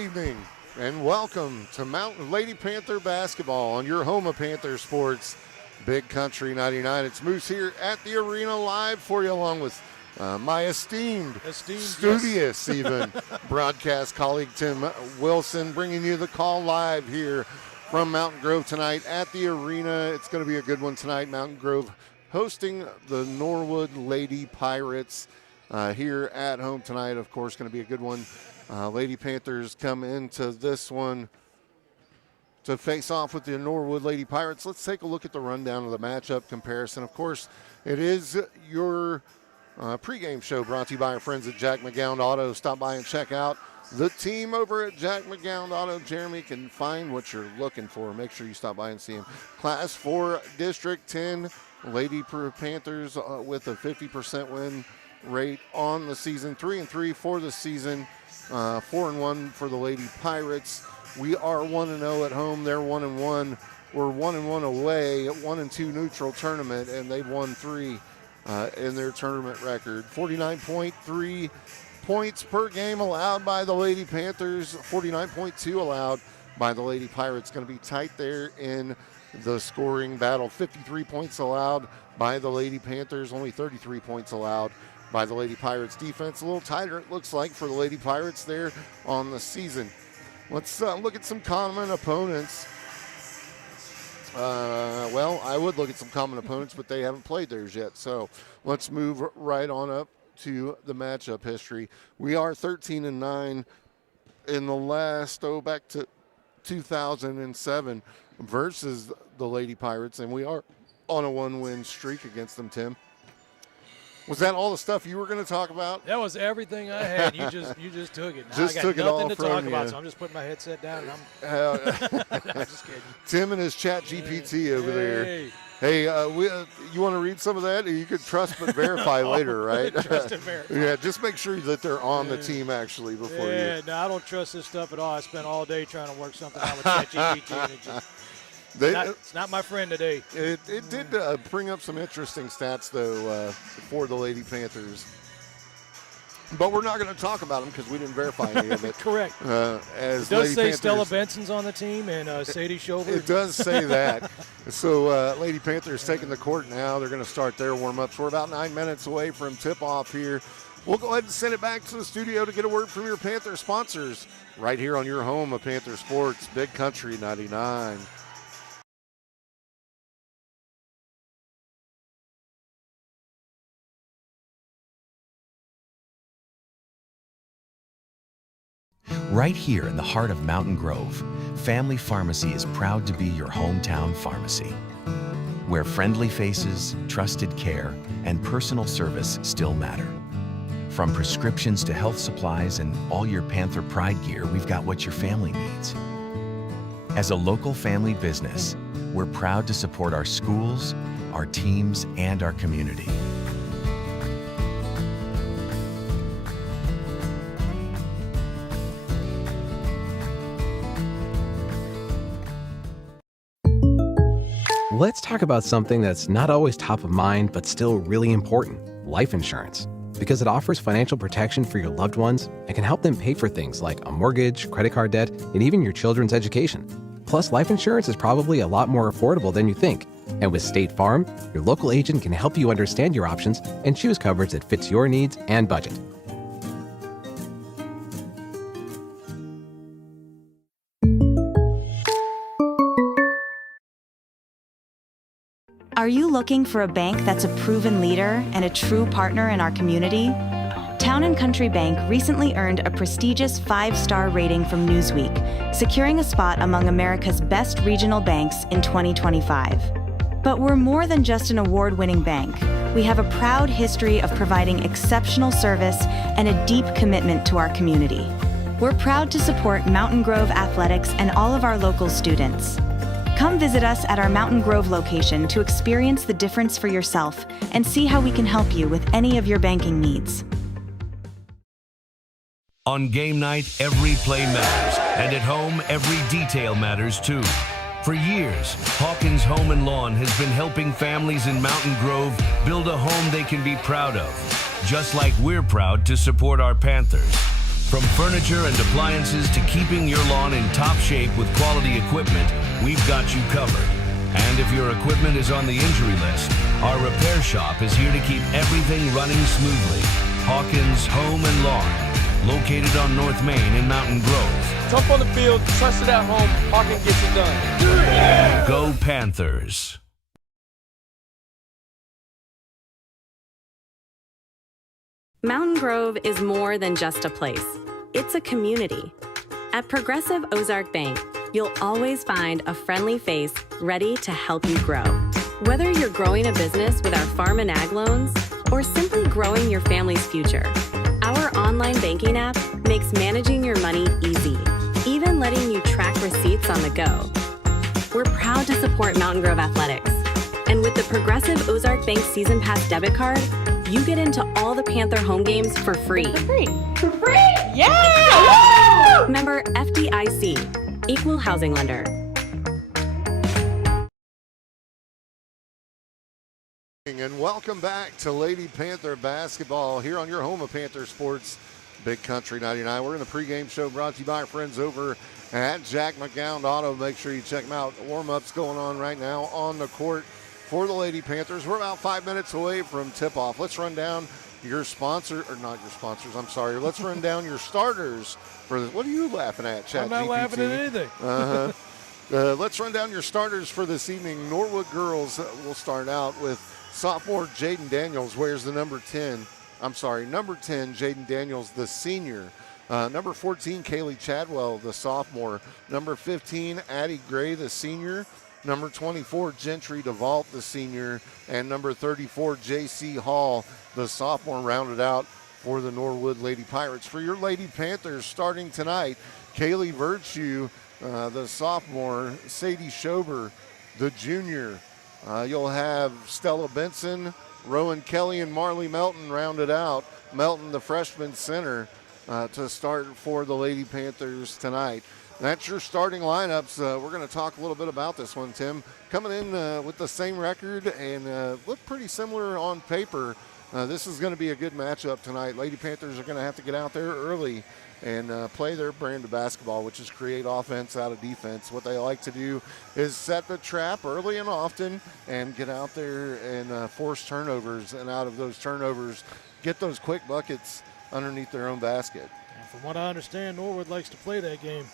evening, and welcome to Mountain Lady Panther basketball on your home of Panther sports, Big Country 99. It's Moose here at the arena live for you, along with my esteemed studious even broadcast colleague Tim Wilson, bringing you the call live here from Mountain Grove tonight at the arena. It's going to be a good one tonight. Mountain Grove hosting the Norwood Lady Pirates here at home tonight. Of course, going to be a good one. Lady Panthers come into this one to face off with the Norwood Lady Pirates. Let's take a look at the rundown of the matchup comparison. Of course, it is your pregame show brought to you by our friends at Jack McGowan Auto. Stop by and check out the team over at Jack McGowan Auto. Jeremy can find what you're looking for. Make sure you stop by and see him. Class 4, District 10, Lady Panthers with a 50% win rate on the season. 3-3 for the season. 4-1 for the Lady Pirates. We are 1-0 at home. They're 1-1. We're 1-1 away at 1-2 neutral tournament, and they've won 3 in their tournament record. 49.3 points per game allowed by the Lady Panthers. 49.2 allowed by the Lady Pirates. Going to be tight there in the scoring battle. 53 points allowed by the Lady Panthers. Only 33 points allowed by the Lady Pirates. Defense a little tighter, it looks like, for the Lady Pirates there on the season. Let's look at some common opponents. Well, I would look at some common opponents, but they haven't played theirs yet. So let's move right on up to the matchup history. We are 13-9 in the last, back to 2007 versus the Lady Pirates, and we are on a 1-win streak against them, Tim. Was that all the stuff you were going to talk about? That was everything I had. You just took it. Now just I got took it all nothing to from talk you. about, so I'm just putting my headset down and I'm just kidding. Tim and his chat GPT over there. Hey, you want to read some of that? You could trust but verify later, right? Trust and verify. Yeah, just make sure that they're on the team actually before you. Yeah, no, I don't trust this stuff at all. I spent all day trying to work something out with ChatGPT, and it's not my friend today. It did bring up some interesting stats, though, for the Lady Panthers. But we're not going to talk about them because we didn't verify any of it. Correct. As it does Lady say Panthers, Stella Benson's on the team and Sadie Shover. It does say that. So Lady Panthers taking the court now. They're going to start their warm-ups. We're about 9 minutes away from tip-off here. We'll go ahead and send it back to the studio to get a word from your Panther sponsors right here on your home of Panther Sports, Big Country 99. Right here in the heart of Mountain Grove, Family Pharmacy is proud to be your hometown pharmacy, where friendly faces, trusted care, and personal service still matter. From prescriptions to health supplies and all your Panther Pride gear, we've got what your family needs. As a local family business, we're proud to support our schools, our teams, and our community. Let's talk about something that's not always top of mind, but still really important: life insurance. Because it offers financial protection for your loved ones and can help them pay for things like a mortgage, credit card debt, and even your children's education. Plus, life insurance is probably a lot more affordable than you think. And with State Farm, your local agent can help you understand your options and choose coverage that fits your needs and budget. Are you looking for a bank that's a proven leader and a true partner in our community? Town & Country Bank recently earned a prestigious 5-star rating from Newsweek, securing a spot among America's best regional banks in 2025. But we're more than just an award-winning bank. We have a proud history of providing exceptional service and a deep commitment to our community. We're proud to support Mountain Grove athletics and all of our local students. Come visit us at our Mountain Grove location to experience the difference for yourself and see how we can help you with any of your banking needs. On game night, every play matters, and at home, every detail matters too. For years, Hawkins Home and Lawn has been helping families in Mountain Grove build a home they can be proud of, just like we're proud to support our Panthers. From furniture and appliances to keeping your lawn in top shape with quality equipment, we've got you covered. And if your equipment is on the injury list, our repair shop is here to keep everything running smoothly. Hawkins Home and Lawn, located on North Main in Mountain Grove. Jump on the field, trust it at home, Hawkins gets it done. Yeah! Go Panthers. Mountain Grove is more than just a place. It's a community. At Progressive Ozark Bank, you'll always find a friendly face ready to help you grow. Whether you're growing a business with our farm and ag loans or simply growing your family's future, our online banking app makes managing your money easy, even letting you track receipts on the go. We're proud to support Mountain Grove Athletics. And with the Progressive Ozark Bank Season Pass debit card, you get into all the Panther home games for free. For free? For free? Yeah! Woo! Member FDIC, Equal Housing Lender. And welcome back to Lady Panther basketball here on your home of Panther Sports, Big Country 99. We're in the pregame show brought to you by our friends over at Jack McGowan Auto. Make sure you check them out. Warm-ups going on right now on the court for the Lady Panthers. We're about 5 minutes away from tip-off. Let's run down your sponsor, or not your sponsors, I'm sorry. Let's run down your starters for this. What are you laughing at, Chat I'm not laughing at anything. Let's run down your starters for this evening. Norwood girls, we'll start out with sophomore Jaden Daniels, wears the number 10, Jaden Daniels, the senior. Number 14, Kaylee Chadwell, the sophomore. Number 15, Addie Gray, the senior. Number 24, Gentry DeVault, the senior. And number 34, J.C. Hall, the sophomore, rounded out for the Norwood Lady Pirates. For your Lady Panthers starting tonight, Kaylee Virtue, the sophomore. Sadie Schober, the junior. You'll have Stella Benson, Rowan Kelly, and Marley Melton rounded out. Melton, the freshman center, to start for the Lady Panthers tonight. That's your starting lineups. We're going to talk a little bit about this one, Tim. Coming in with the same record and look pretty similar on paper. This is going to be a good matchup tonight. Lady Panthers are going to have to get out there early and play their brand of basketball, which is create offense out of defense. What they like to do is set the trap early and often and get out there and force turnovers, and out of those turnovers, get those quick buckets underneath their own basket. From what I understand, Norwood likes to play that game.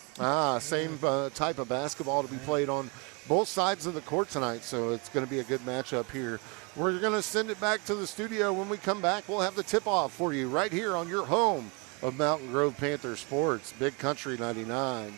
Same type of basketball to be played on both sides of the court tonight, so it's going to be a good matchup here. We're going to send it back to the studio. When we come back, we'll have the tip-off for you right here on your home of Mountain Grove Panther Sports, Big Country 99.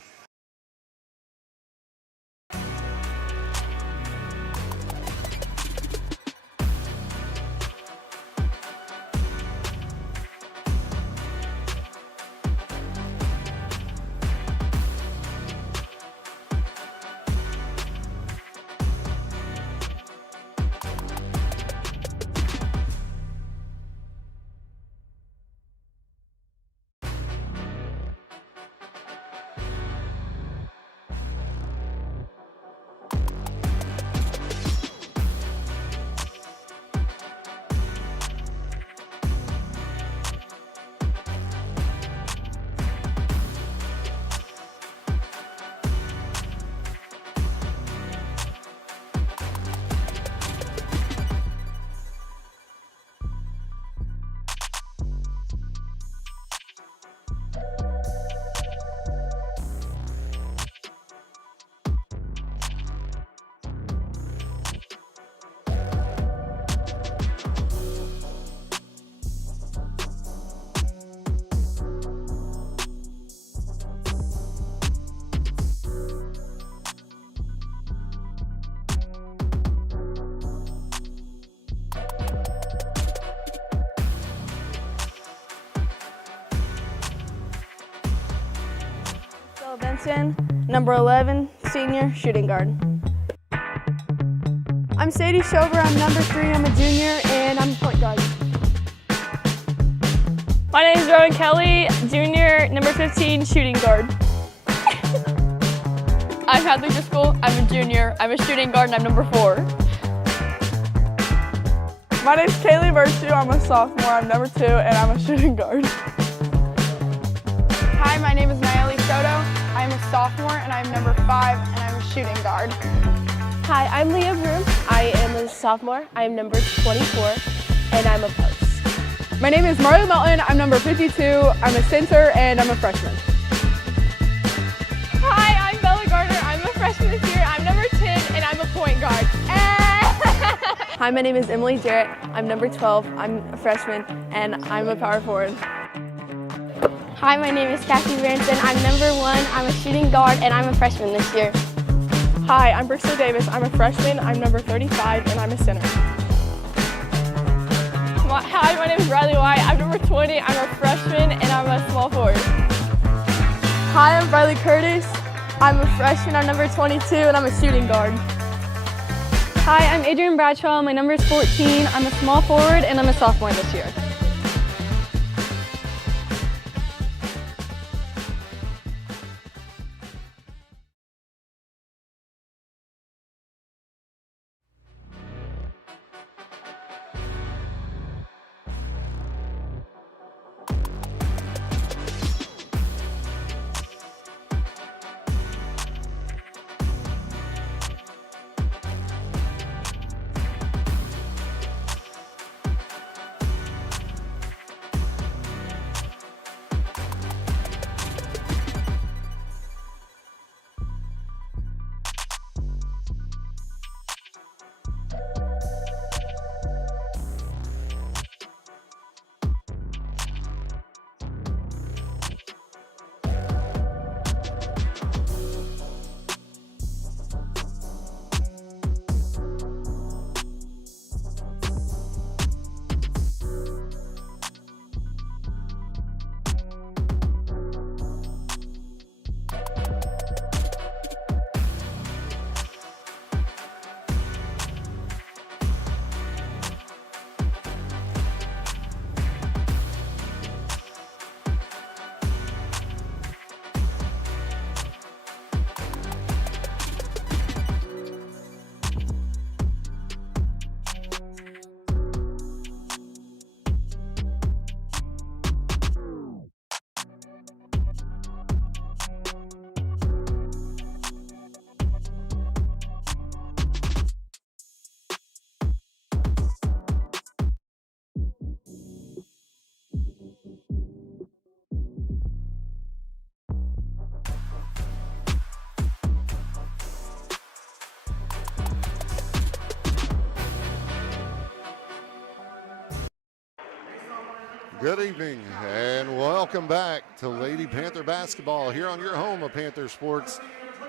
Benson, number 11, senior, shooting guard. I'm Sadie Schober, I'm number 3, I'm a junior, and I'm point guard. My name is Rowan Kelly, junior, number 15, shooting guard. I'm Hadley Driscoll, I'm a junior, I'm a shooting guard, and I'm number 4. My name's Kaylee Virtue, I'm a sophomore, I'm number 2, and I'm a shooting guard. Hi, my name is Nayeli Soto. I'm a sophomore and I'm number 5 and I'm a shooting guard. Hi, I'm Leah Broom. I am a sophomore. I am number 24, and I'm a post. My name is Marley Melton. I'm number 52. I'm a center and I'm a freshman. Hi, I'm Bella Gardner. I'm a freshman this year. I'm number 10, and I'm a point guard. Hi, my name is Emily Jarrett. I'm number 12. I'm a freshman and I'm a power forward. Hi, my name is Cassie Branson. I'm number 1. I'm a shooting guard, and I'm a freshman this year. Hi, I'm Bristol Davis. I'm a freshman. I'm number 35 and I'm a center. Hi, my name is Riley White. I'm number 20. I'm a freshman, and I'm a small forward. Hi, I'm Riley Curtis. I'm a freshman. I'm number 22 and I'm a shooting guard. Hi, I'm Adrian Bradshaw. My number is 14. I'm a small forward, and I'm a sophomore this year. Good evening and welcome back to Lady Panther basketball here on your home of Panther Sports,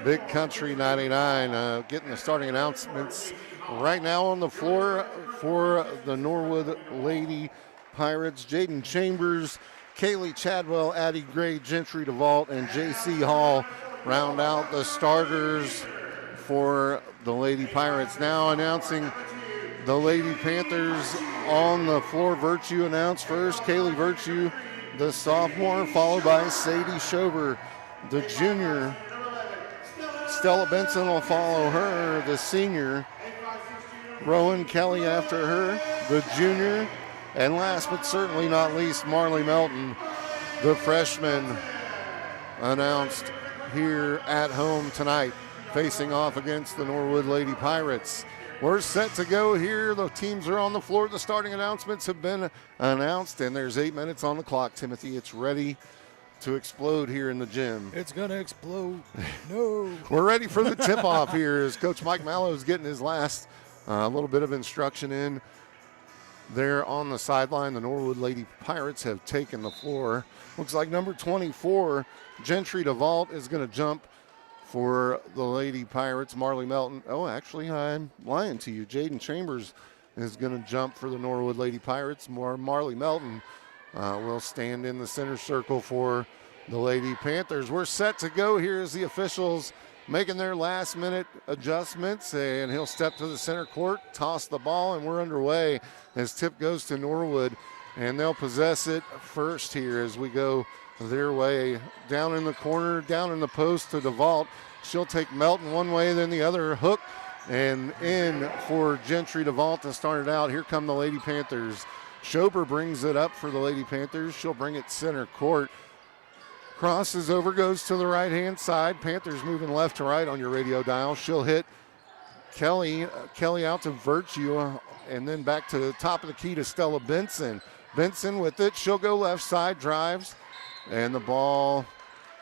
Big Country 99. Getting the starting announcements right now on the floor for the Norwood Lady Pirates. Jaden Chambers, Kaylee Chadwell, Addie Gray, Gentry DeVault, and J.C. Hall round out the starters for the Lady Pirates. Now announcing the Lady Panthers on the floor. Virtue announced first. Kaylee Virtue, the sophomore, followed by Sadie Schober, the junior. Stella Benson will follow her, the senior. Rowan Kelly after her, the junior. And last but certainly not least, Marley Melton, the freshman, announced here at home tonight, facing off against the Norwood Lady Pirates. We're set to go here. The teams are on the floor. The starting announcements have been announced, and there's 8 minutes on the clock, Timothy. It's ready to explode here in the gym. It's going to explode. No. We're ready for the tip-off here as Coach Mike Mallow is getting his last little bit of instruction in there on the sideline. The Norwood Lady Pirates have taken the floor. Looks like number 24, Gentry DeVault, is going to jump for the Lady Pirates. Marley Melton. Oh, actually, I'm lying to you. Jaden Chambers is going to jump for the Norwood Lady Pirates. Marley Melton will stand in the center circle for the Lady Panthers. We're set to go here as the officials making their last-minute adjustments, and he'll step to the center court, toss the ball, and we're underway as tip goes to Norwood, and they'll possess it first here as we go their way. Down in the corner, down in the post to DeVault. She'll take Melton one way, then the other. Hook and in for Gentry DeVault to start it out. Here come the Lady Panthers. Schober brings it up for the Lady Panthers. She'll bring it center court. Crosses over, goes to the right-hand side. Panthers moving left to right on your radio dial. She'll hit Kelly. Kelly out to Virtue, and then back to the top of the key to Stella Benson. Benson with it. She'll go left side, drives, and the ball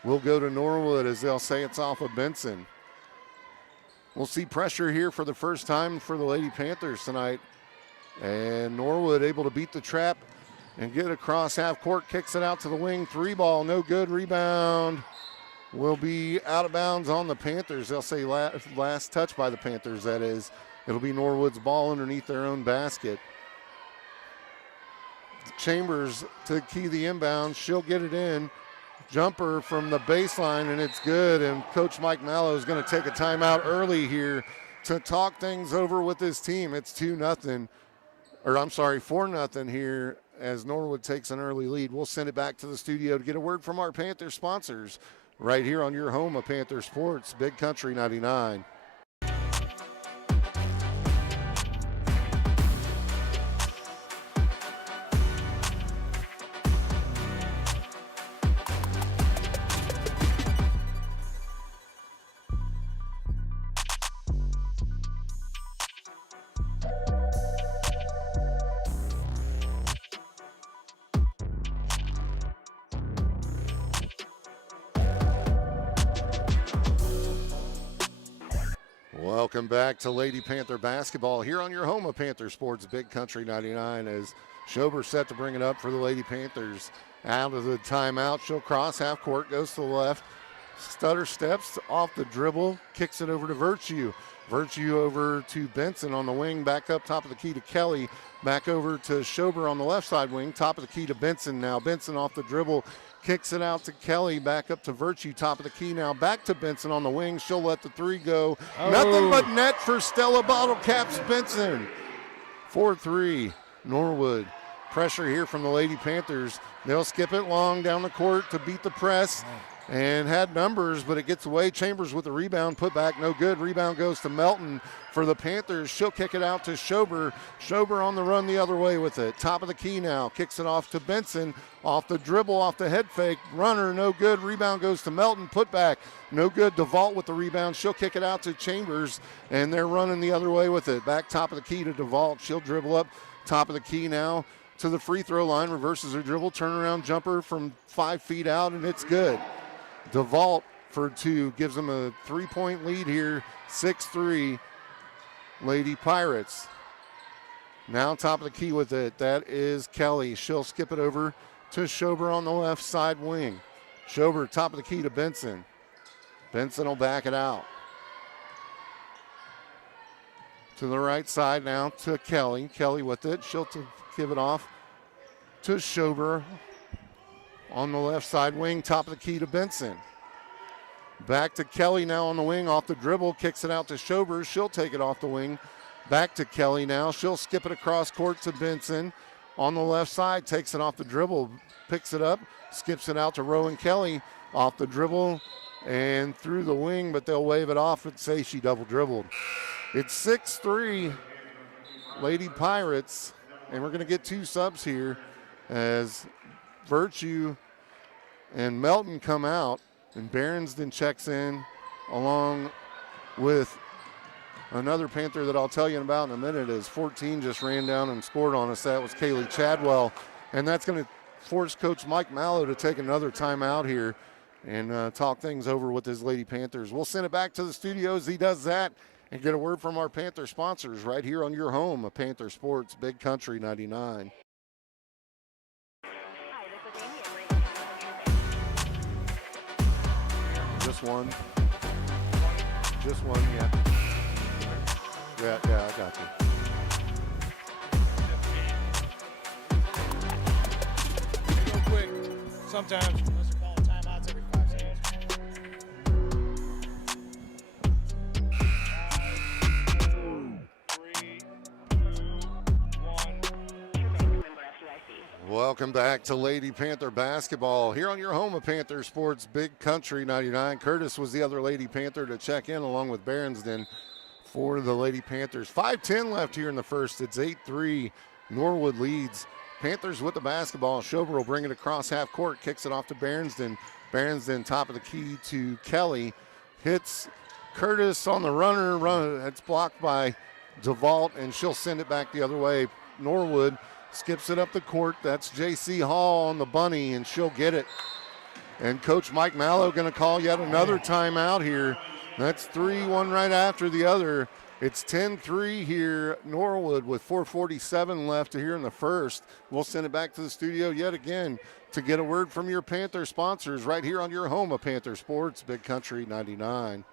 will go to Norwood, as they'll say it's off of Benson. We'll see pressure here for the first time for the Lady Panthers tonight. And Norwood able to beat the trap and get across half court, kicks it out to the wing. 3-ball, no good. Rebound will be out of bounds on the Panthers. They'll say last touch by the Panthers, that is. It'll be Norwood's ball underneath their own basket. Chambers to key the inbound. She'll get it in. Jumper from the baseline, and it's good. And Coach Mike Mallow is going to take a timeout early here to talk things over with his team. It's 4-0 here as Norwood takes an early lead. We'll send it back to the studio to get a word from our Panther sponsors right here on your home of Panther Sports, Big Country 99. Welcome back to Lady Panther basketball here on your home of Panther Sports, Big Country 99, as Schober set to bring it up for the Lady Panthers. Out of the timeout, she'll cross half court, goes to the left, stutter steps off the dribble, kicks it over to Virtue. Virtue over to Benson on the wing, back up top of the key to Kelly, back over to Schober on the left side wing, top of the key to Benson now. Benson off the dribble, kicks it out to Kelly, back up to Virtue, top of the key now, back to Benson on the wing. She'll let the three go. Oh. Nothing but net for Stella Bottle Caps Benson. 4-3, Norwood. Pressure here from the Lady Panthers. They'll skip it long down the court to beat the press. And had numbers, but it gets away. Chambers with the rebound, put back, no good. Rebound goes to Melton for the Panthers. She'll kick it out to Schober. Schober on the run the other way with it. Top of the key now, kicks it off to Benson. Off the dribble, off the head fake. Runner, no good. Rebound goes to Melton, put back, no good. DeVault with the rebound. She'll kick it out to Chambers, and they're running the other way with it. Back top of the key to DeVault. She'll dribble up top of the key now to the free throw line, reverses her dribble, turnaround jumper from 5 feet out, and it's good. DeVault for two, gives them a 3-point lead here, 6-3, Lady Pirates. Now top of the key with it, that is Kelly. She'll skip it over to Schober on the left side wing. Schober top of the key to Benson. Benson will back it out. To the right side now to Kelly. Kelly with it, she'll give it off to Schober. On the left side wing, top of the key to Benson. Back to Kelly now on the wing, off the dribble, kicks it out to Schober. She'll take it off the wing. Back to Kelly now. She'll skip it across court to Benson. On the left side, takes it off the dribble, picks it up, skips it out to Rowan Kelly. Off the dribble and through the wing, but they'll wave it off and say she double dribbled. It's 6-3, Lady Pirates, and we're going to get two subs here as Virtue and Melton come out, and Berensden checks in along with another Panther that I'll tell you about in a minute, as 14 just ran down and scored on us. That was Kaylee Chadwell, and that's going to force Coach Mike Mallow to take another timeout here and talk things over with his Lady Panthers. We'll send it back to the studio as he does that and get a word from our Panther sponsors right here on your home of Panther Sports, Big Country 99. Just one, yeah. Yeah, I got you. Real quick, sometimes unless you're calling timeouts every 5 seconds. 5, 4, 3, 2, 1. Welcome back to Lady Panther basketball here on your home of Panther Sports, Big Country 99. Curtis was the other Lady Panther to check in along with Berensden for the Lady Panthers. 5:10 left here in the first. It's 8-3. Norwood leads. Panthers with the basketball. Schober will bring it across half court, kicks it off to Berensden. Berensden, top of the key to Kelly. Hits Curtis on the runner. It's blocked by DeVault, and she'll send it back the other way. Norwood skips it up the court. That's J.C. Hall on the bunny, and she'll get it. And Coach Mike Mallow going to call yet another timeout here. That's 3, one right after the other. It's 10-3 here, Norwood, with 4:47 left here in the first. We'll send it back to the studio yet again to get a word from your Panther sponsors right here on your home of Panther Sports, Big Country 99.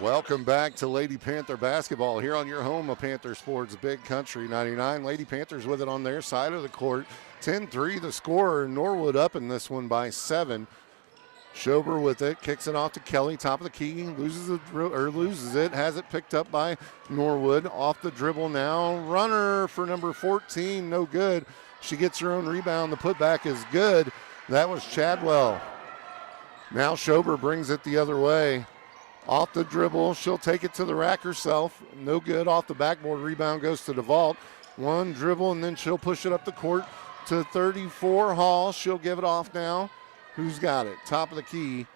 Welcome back to Lady Panther basketball here on your home of Panther Sports, Big Country 99. Lady Panthers with it on their side of the court. 10-3 the score. Norwood up in this one by 7. Schober with it, kicks it off to Kelly, top of the key, loses it, has it picked up by Norwood. Off the dribble now, runner for number 14, no good. She gets her own rebound, the putback is good. That was Chadwell. Now Schober brings it the other way. Off the dribble, she'll take it to the rack herself. No good. Off the backboard, rebound goes to DeVault. One dribble, and then she'll push it up the court to 34. Hall, she'll give it off now. Who's got it? Top of the key.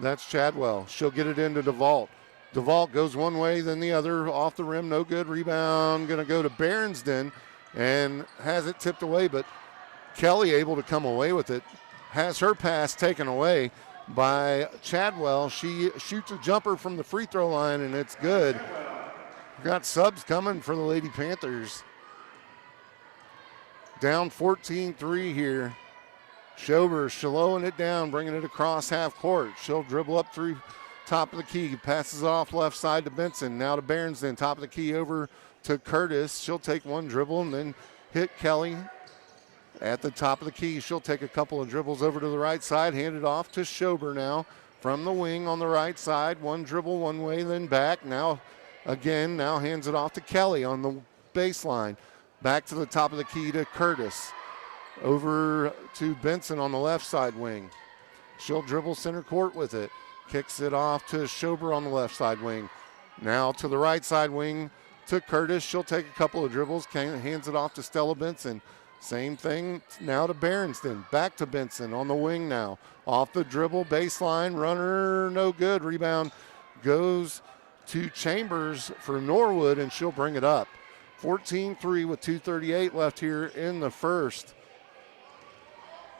That's Chadwell. She'll get it into DeVault. DeVault goes one way, then the other. Off the rim, no good. Rebound going to go to Berensden, and has it tipped away, but Kelly able to come away with it. Has her pass taken away by Chadwell. She shoots a jumper from the free throw line, and it's good. Got subs coming for the Lady Panthers. Down 14-3 here. Schober slowing it down, bringing it across half court. She'll dribble up through top of the key, passes off left side to Benson. Now to Berensden, top of the key over to Curtis. She'll take one dribble and then hit Kelly at the top of the key. She'll take a couple of dribbles over to the right side, hand it off to Schober now from the wing on the right side. One dribble one way, then back. Now hands it off to Kelly on the baseline. Back to the top of the key to Curtis. Over to Benson on the left side wing. She'll dribble center court with it. Kicks it off to Schober on the left side wing. Now to the right side wing to Curtis. She'll take a couple of dribbles, hands it off to Stella Benson. Same thing now to Berensden. Back to Benson on the wing now. Off the dribble, baseline, runner, no good. Rebound goes to Chambers for Norwood, and she'll bring it up. 14-3 with 2:38 left here in the first.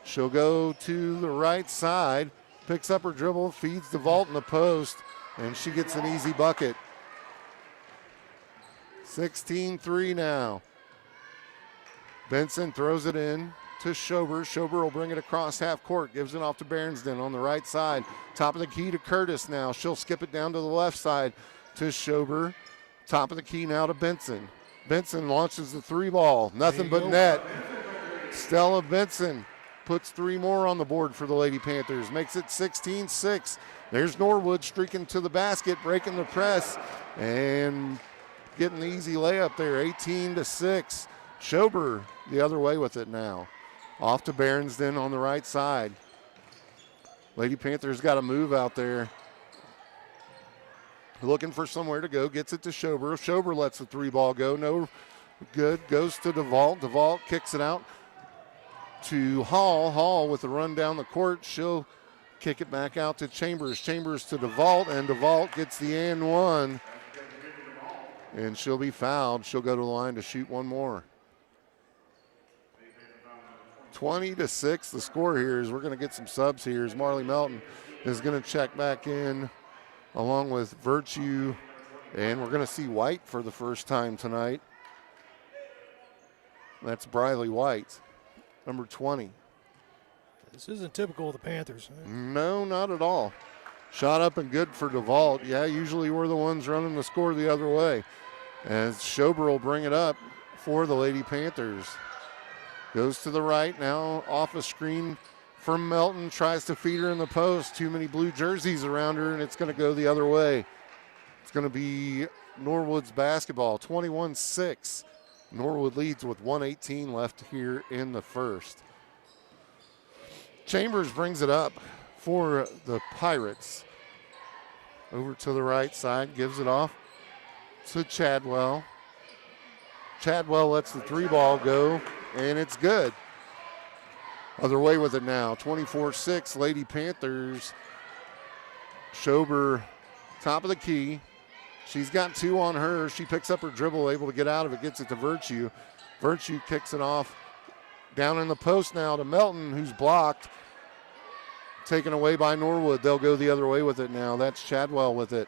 She'll go to the right side, picks up her dribble, feeds DeVault in the post, and she gets an easy bucket. 16-3 now. Benson throws it in to Schober. Schober will bring it across half court, gives it off to Berensden on the right side. Top of the key to Curtis now. She'll skip it down to the left side to Schober. Top of the key now to Benson. Benson launches the three ball. Nothing but net. Stella Benson puts 3 more on the board for the Lady Panthers. Makes it 16-6. There's Norwood streaking to the basket, breaking the press, and getting the easy layup there, 18-6. Schober the other way with it now. Off to Berensden on the right side. Lady Panthers got a move out there. Looking for somewhere to go, gets it to Schober. Schober lets the 3 ball go, no good. Goes to DeVault. DeVault kicks it out to Hall. Hall with a run down the court. She'll kick it back out to Chambers. Chambers to DeVault, and DeVault gets the and one. And she'll be fouled. She'll go to the line to shoot one more. 20-6 the score here is we're going to get some subs here as Marley Melton is going to check back in along with Virtue, and we're going to see White for the first time tonight. That's Briley White, number 20. This isn't typical of the Panthers. No, not at all. Shot up and good for DeVault. Yeah, usually we're the ones running the score the other way. As Schober will bring it up for the Lady Panthers. Goes to the right now, off a screen from Melton, tries to feed her in the post. Too many blue jerseys around her, and it's going to go the other way. It's going to be Norwood's basketball, 21-6. Norwood leads with 1:18 left here in the first. Chambers brings it up for the Pirates. Over to the right side, gives it off to Chadwell. Chadwell lets the three ball go, and it's good. Other way with it now, 24-6, Lady Panthers. Schober, top of the key. She's got two on her. She picks up her dribble, able to get out of it, gets it to Virtue. Virtue kicks it off down in the post now to Melton, who's blocked. Taken away by Norwood. They'll go the other way with it now. That's Chadwell with it.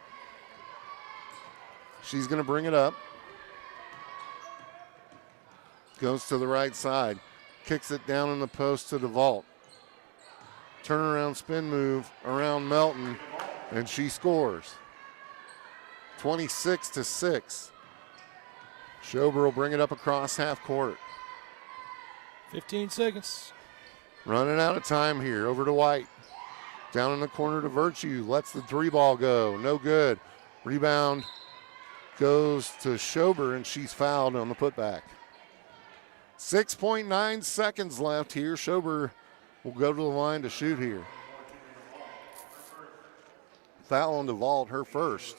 She's going to bring it up. Goes to the right side. Kicks it down in the post to DeVault. Turnaround spin move around Melton, and she scores. 26-6. Schober will bring it up across half court. 15 seconds. Running out of time here. Over to White. Down in the corner to Virtue. Lets the three ball go. No good. Rebound goes to Schober, and she's fouled on the putback. 6.9 seconds left here. Schober will go to the line to shoot here. Foul on DeVault, her first.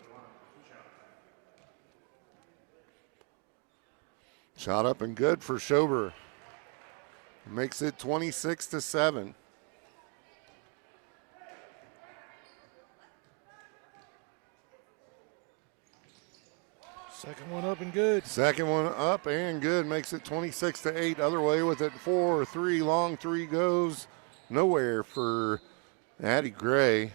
Shot up and good for Schober. Makes it 26-7. Second one up and good. Second one up and good. Makes it 26-8. Other way with it. 4-3. Long three goes nowhere for Addie Gray.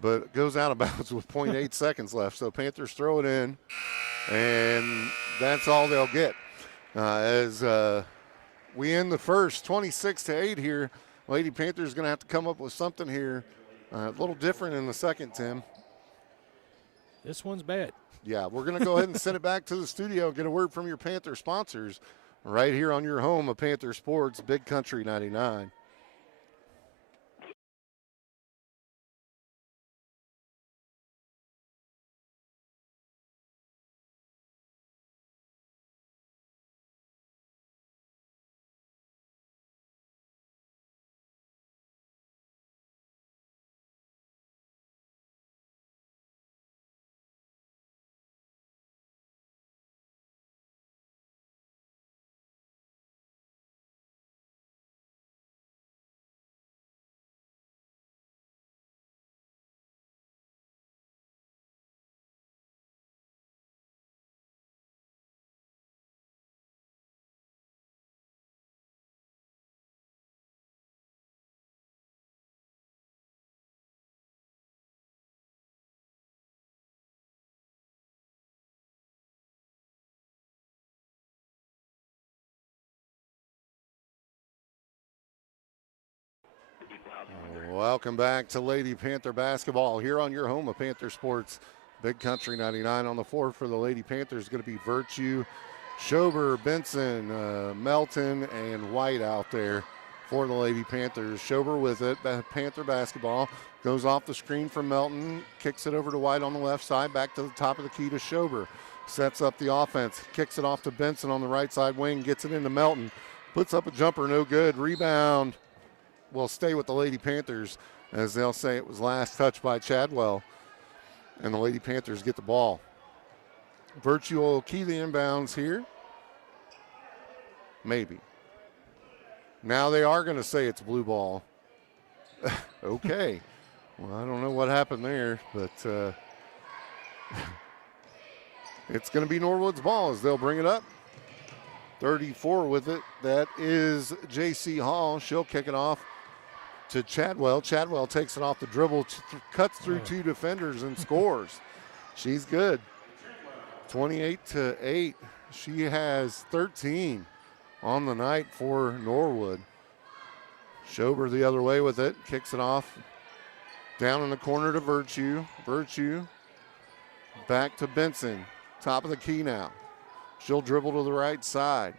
But it goes out of bounds with 0.8 seconds left. So Panthers throw it in. And that's all they'll get. As we end the first, 26-8 here. Lady Panthers going to have to come up with something here. A little different in the second, Tim. This one's bad. Yeah, we're going to go ahead and send it back to the studio and get a word from your Panther sponsors right here on your home of Panther Sports, Big Country 99. Welcome back to Lady Panther basketball here on your home of Panther Sports, Big Country 99. On the floor for the Lady Panthers is going to be Virtue, Schober, Benson, Melton, and White out there for the Lady Panthers. Schober with it. Panther basketball goes off the screen from Melton, kicks it over to White on the left side, back to the top of the key to Schober. Sets up the offense, kicks it off to Benson on the right side wing, gets it into Melton, puts up a jumper, no good. Rebound will stay with the Lady Panthers, as they'll say it was last touched by Chadwell, and the Lady Panthers get the ball. Virtue will key the inbounds here. Maybe. Now they are going to say it's blue ball. Okay. Well, I don't know what happened there, but it's going to be Norwood's ball as they'll bring it up. 34 with it. That is J.C. Hall. She'll kick it off to Chadwell. Chadwell takes it off the dribble, cuts through two defenders and scores. She's good. 28-8. She has 13 on the night for Norwood. Schober the other way with it, kicks it off down in the corner to Virtue. Virtue back to Benson, top of the key now. She'll dribble to the right side,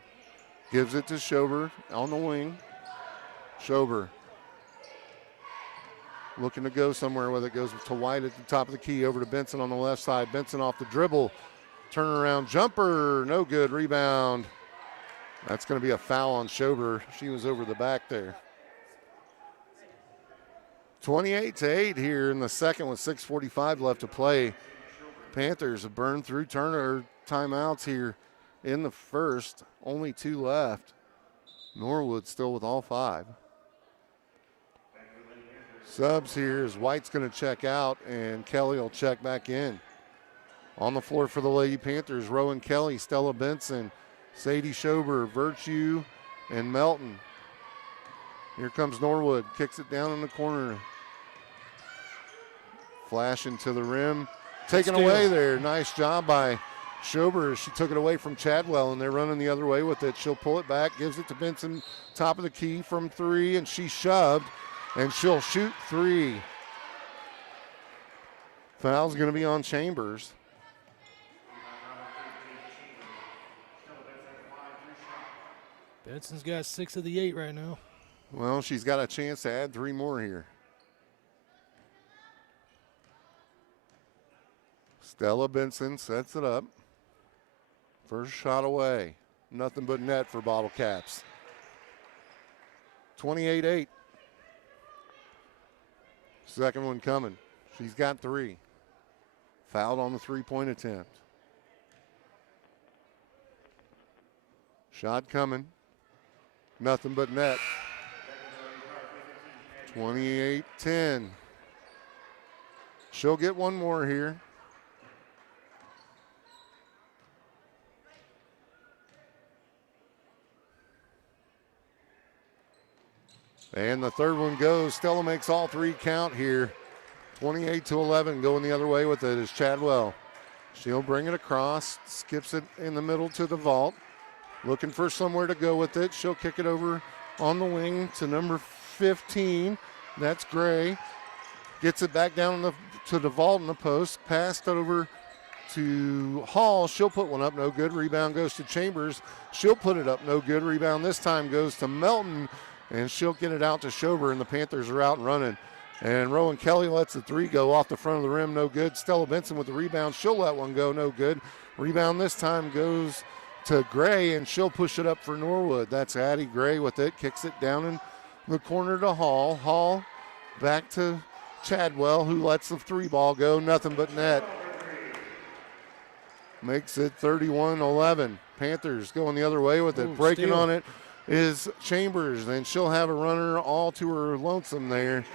gives it to Schober on the wing. Schober looking to go somewhere with it. Goes to White at the top of the key, over to Benson on the left side. Benson off the dribble. Turnaround jumper, no good. Rebound. That's going to be a foul on Schober. She was over the back there. 28-8 here in the second with 6:45 left to play. Panthers have burned through Turner timeouts here in the first. Only 2 left. Norwood still with all 5. Subs here as White's going to check out and Kelly will check back in. On the floor for the Lady Panthers, Rowan Kelly, Stella Benson, Sadie Schober, Virtue, and Melton. Here comes Norwood, kicks it down in the corner. Flashing to the rim. Taken away there. Nice job by Schober. She took it away from Chadwell, and they're running the other way with it. She'll pull it back, gives it to Benson, top of the key from 3, and she shoved, and she'll shoot 3. Foul's going to be on Chambers. Benson's got 6 of the 8 right now. Well, she's got a chance to add 3 more here. Stella Benson sets it up. First shot away. Nothing but net for Bottle Caps. 28-8. Second one coming. She's got 3. Fouled on the 3-point attempt. Shot coming. Nothing but net. 28-10. She'll get one more here. And the third one goes. Stella makes all 3 count here. 28-11, going the other way with it is Chadwell. She'll bring it across, skips it in the middle to the vault. Looking for somewhere to go with it. She'll kick it over on the wing to number 15. That's Gray. Gets it back down to the vault in the post. Passed over to Hall. She'll put one up, no good. Rebound goes to Chambers. She'll put it up, no good. Rebound this time goes to Melton. And she'll get it out to Schober, and the Panthers are out and running. And Rowan Kelly lets the 3 go off the front of the rim, no good. Stella Benson with the rebound. She'll let one go, no good. Rebound this time goes to Gray, and she'll push it up for Norwood. That's Addie Gray with it. Kicks it down in the corner to Hall. Hall back to Chadwell, who lets the 3 ball go. Nothing but net. Makes it 31-11. Panthers going the other way with it. Breaking on it is Chambers. Then she'll have a runner all to her lonesome there.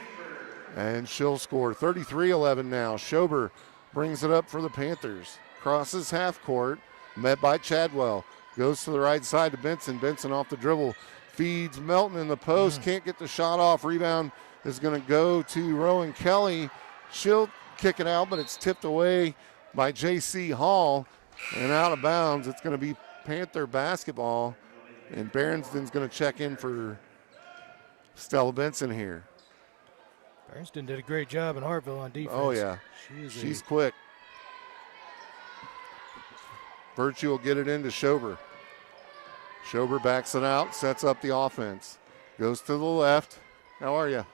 And she'll score 33-11 now. Schober brings it up for the Panthers. Crosses half court. Met by Chadwell. Goes to the right side to Benson. Benson off the dribble. Feeds Melton in the post. Can't get the shot off. Rebound is going to go to Rowan Kelly. She'll kick it out, but it's tipped away by J.C. Hall. And out of bounds. It's going to be Panther basketball. And Berensden's going to check in for Stella Benson here. Berensden did a great job in Hartville on defense. Oh, yeah. She's quick. Virtue will get it into Schober. Schober backs it out, sets up the offense. Goes to the left. How are you?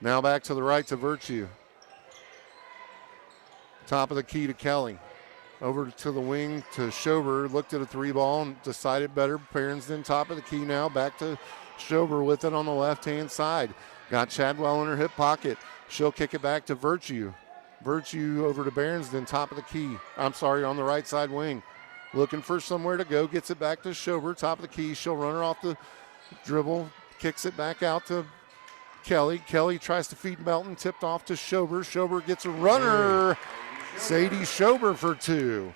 Now back to the right to Virtue. Top of the key to Kelly. Over to the wing to Schober. Looked at a 3 ball and decided better. Berensden top of the key now. Back to Schober with it on the left-hand side. Got Chadwell in her hip pocket. She'll kick it back to Virtue. Virtue over to Berensden, top of the key. I'm sorry, on the right side wing. Looking for somewhere to go. Gets it back to Schober, top of the key. She'll run her off the dribble. Kicks it back out to Kelly. Kelly tries to feed Melton. Tipped off to Schober. Schober gets a runner. Sadie Schober for 2.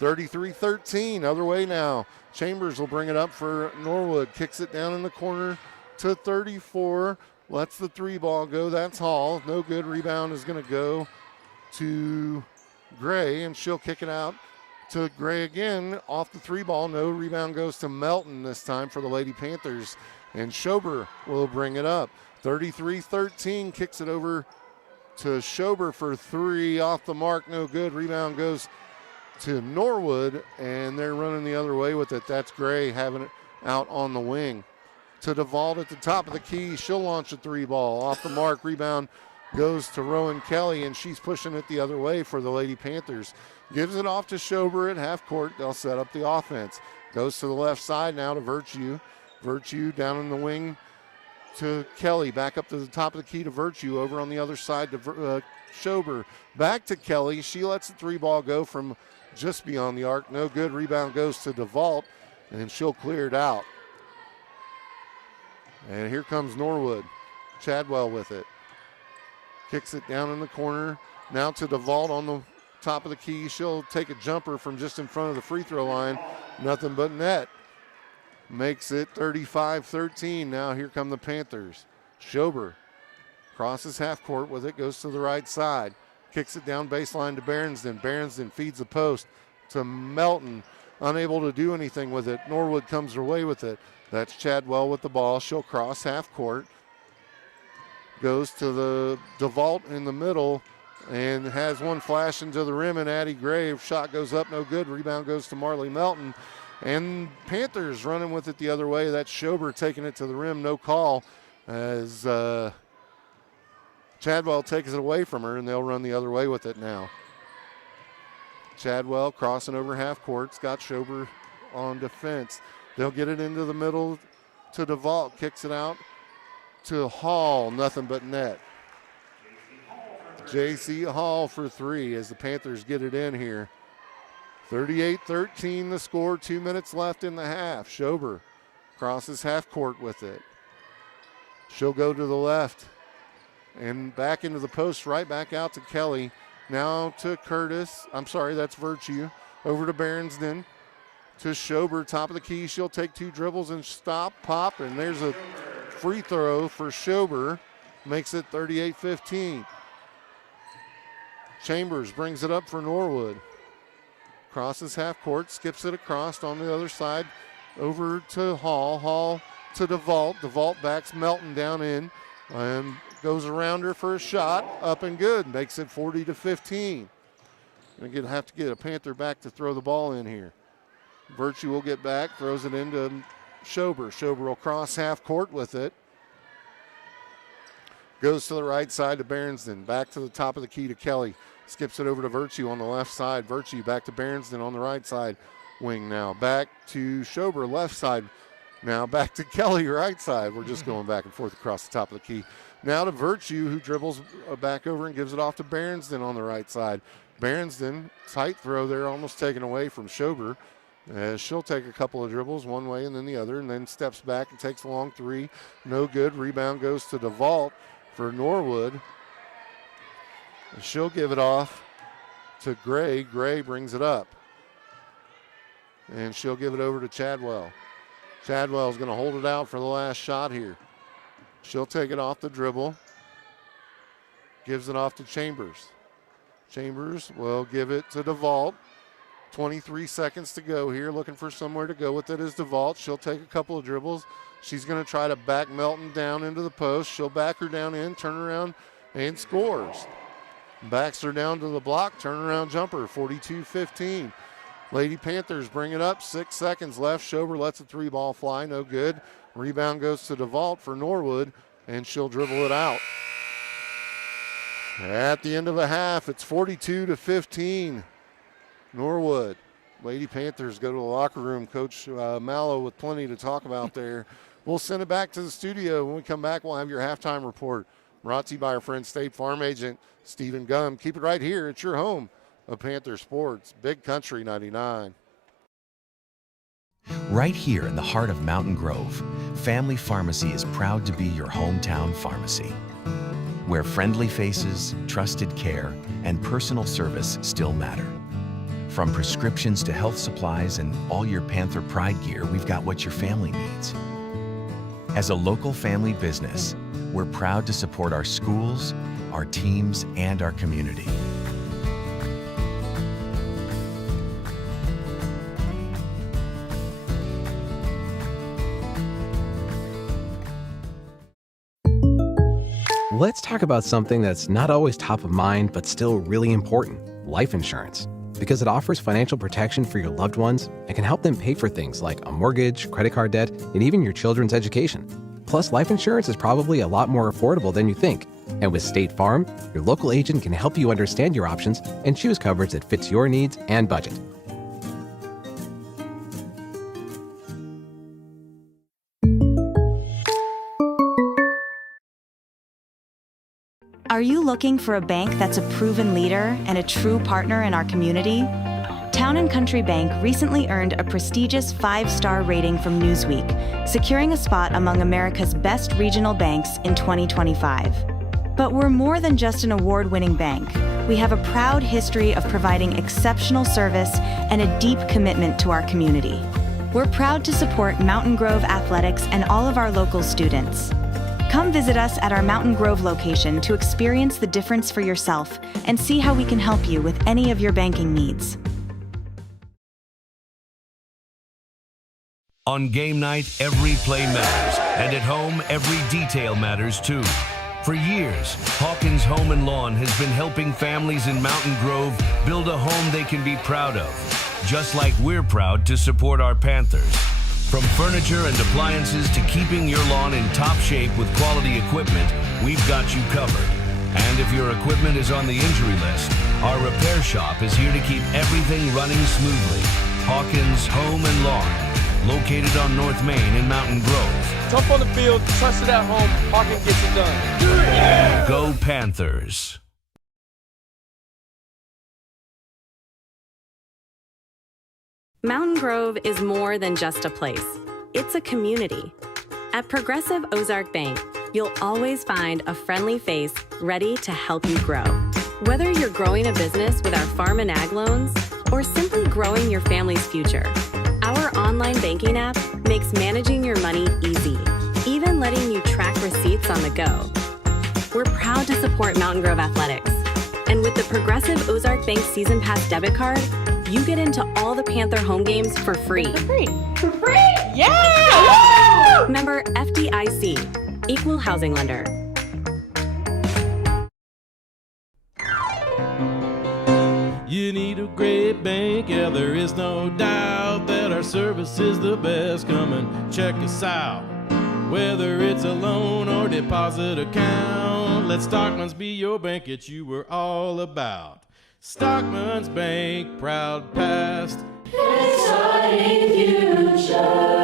33-13. Other way now. Chambers will bring it up for Norwood. Kicks it down in the corner to 34. Lets the 3 ball go. That's Hall. No good. Rebound is going to go to Gray, and she'll kick it out to Gray again. Off the 3 ball. No. Rebound goes to Melton this time for the Lady Panthers. And Schober will bring it up. 33-13. Kicks it over to Schober for 3. Off the mark. No good. Rebound goes to Norwood, and they're running the other way with it. That's Gray having it out on the wing. to DeVault at the top of the key. She'll launch a three ball. Off the mark, rebound goes to Rowan Kelly, and she's pushing it the other way for the Lady Panthers. Gives it off to Schober at half court. They'll set up the offense. Goes to the left side now to Virtue. Virtue down in the wing to Kelly. Back up to the top of the key to Virtue. Over on the other side to Schober. Back to Kelly. She lets the three ball go from just beyond the arc. No good. Rebound goes to DeVault, and she'll clear it out. And here comes Norwood. Chadwell with it. Kicks it down in the corner. Now to DeVault on the top of the key. She'll take a jumper from just in front of the free throw line. Nothing but net. Makes it 35-13. Now here come the Panthers. Schober crosses half court with it. Goes to the right side. Kicks it down baseline to Berensden. Berensden feeds the post to Melton. Unable to do anything with it. Norwood comes away with it. That's Chadwell with the ball. She'll cross half court. Goes to the DeVault in the middle and has one flash into the rim, and Addie Grave. Shot goes up, no good. Rebound goes to Marley Melton. And Panthers running with it the other way. That's Schober taking it to the rim, no call, as Chadwell takes it away from her, and they'll run the other way with it now. Chadwell crossing over half court. Got Schober on defense. They'll get it into the middle to DeVault. Kicks it out to Hall. Nothing but net. J.C. Hall for three as the Panthers get it in here. 38-13 the score. 2 minutes left in the half. Schober crosses half court with it. She'll go to the left and back into the post, right back out to Kelly. Now to Curtis. I'm sorry, that's Virtue. Over to Berensden. To Schober, top of the key. She'll take two dribbles and stop, pop, and there's a free throw for Schober. Makes it 38-15. Chambers brings it up for Norwood. Crosses half court, skips it across on the other side. Over to Hall. Hall to DeVault. DeVault backs Melton down in and goes around her for a shot. Up and good. Makes it 40-15. Gonna have to get a Panther back to throw the ball in here. Virtue will get back, throws it into Schober. Schober will cross half court with it. Goes to the right side to Berensden. Back to the top of the key to Kelly. Skips it over to Virtue on the left side. Virtue back to Berensden on the right side wing now. Back to Schober, left side. Now back to Kelly, right side. We're just going back and forth across the top of the key. Now to Virtue, who dribbles back over and gives it off to Berensden on the right side. Berensden, tight throw there, almost taken away from Schober. She'll take a couple of dribbles one way and then the other, and then steps back and takes a long three. No good. Rebound goes to DeVault for Norwood. She'll give it off to Gray. Gray brings it up. And she'll give it over to Chadwell. Chadwell's going to hold it out for the last shot here. She'll take it off the dribble. Gives it off to Chambers. Chambers will give it to DeVault. 23 seconds to go here. Looking for somewhere to go with it is DeVault. She'll take a couple of dribbles. She's going to try to back Melton down into the post. She'll back her down in, turn around, and scores. Backs her down to the block, turnaround jumper, 42-15. Lady Panthers bring it up, 6 seconds left. Schober lets a three ball fly, no good. Rebound goes to DeVault for Norwood, and she'll dribble it out. At the end of the half, it's 42-15. Norwood. Lady Panthers go to the locker room. Coach Mallow with plenty to talk about there. We'll send it back to the studio. When we come back, we'll have your halftime report. Brought to you by our friend State Farm agent Stephen Gum. Keep it right here. It's your home of Panther Sports, Big Country 99. Right here in the heart of Mountain Grove, Family Pharmacy is proud to be your hometown pharmacy, where friendly faces, trusted care, and personal service still matter. From prescriptions to health supplies and all your Panther Pride gear, we've got what your family needs. As a local family business, we're proud to support our schools, our teams, and our community. Let's talk about something that's not always top of mind, but still really important: life insurance. because it offers financial protection for your loved ones and can help them pay for things like a mortgage, credit card debt, and even your children's education. Plus, life insurance is probably a lot more affordable than you think. And with State Farm, your local agent can help you understand your options and choose coverage that fits your needs and budget. Are you looking for a bank that's a proven leader and a true partner in our community? Town & Country Bank recently earned a prestigious 5-star rating from Newsweek, securing a spot among America's best regional banks in 2025. But we're more than just an award-winning bank. We have a proud history of providing exceptional service and a deep commitment to our community. We're proud to support Mountain Grove athletics and all of our local students. Come visit us at our Mountain Grove location to experience the difference for yourself and see how we can help you with any of your banking needs. On game night, every play matters, and at home, every detail matters too. For years, Hawkins Home and Lawn has been helping families in Mountain Grove build a home they can be proud of, just like we're proud to support our Panthers. From furniture and appliances to keeping your lawn in top shape with quality equipment, we've got you covered. And if your equipment is on the injury list, our repair shop is here to keep everything running smoothly. Hawkins Home and Lawn, located on North Main in Mountain Grove. Tough on the field, trusted at home, Hawkins gets it done. Yeah! Go Panthers. Mountain Grove is more than just a place. It's a community. At Progressive Ozark Bank, you'll always find a friendly face ready to help you grow. Whether you're growing a business with our farm and ag loans or simply growing your family's future, our online banking app makes managing your money easy, even letting you track receipts on the go. We're proud to support Mountain Grove Athletics. And with the Progressive Ozark Bank Season Pass debit card, you get into all the Panther home games for free. For free? For free? Yeah! Woo! Member FDIC, Equal Housing Lender. You need a great bank, yeah, there is no doubt that our service is the best. Come and check us out. Whether it's a loan or deposit account, let Stockman's be your bank that you were all about. Stockman's Bank, proud past, exciting future.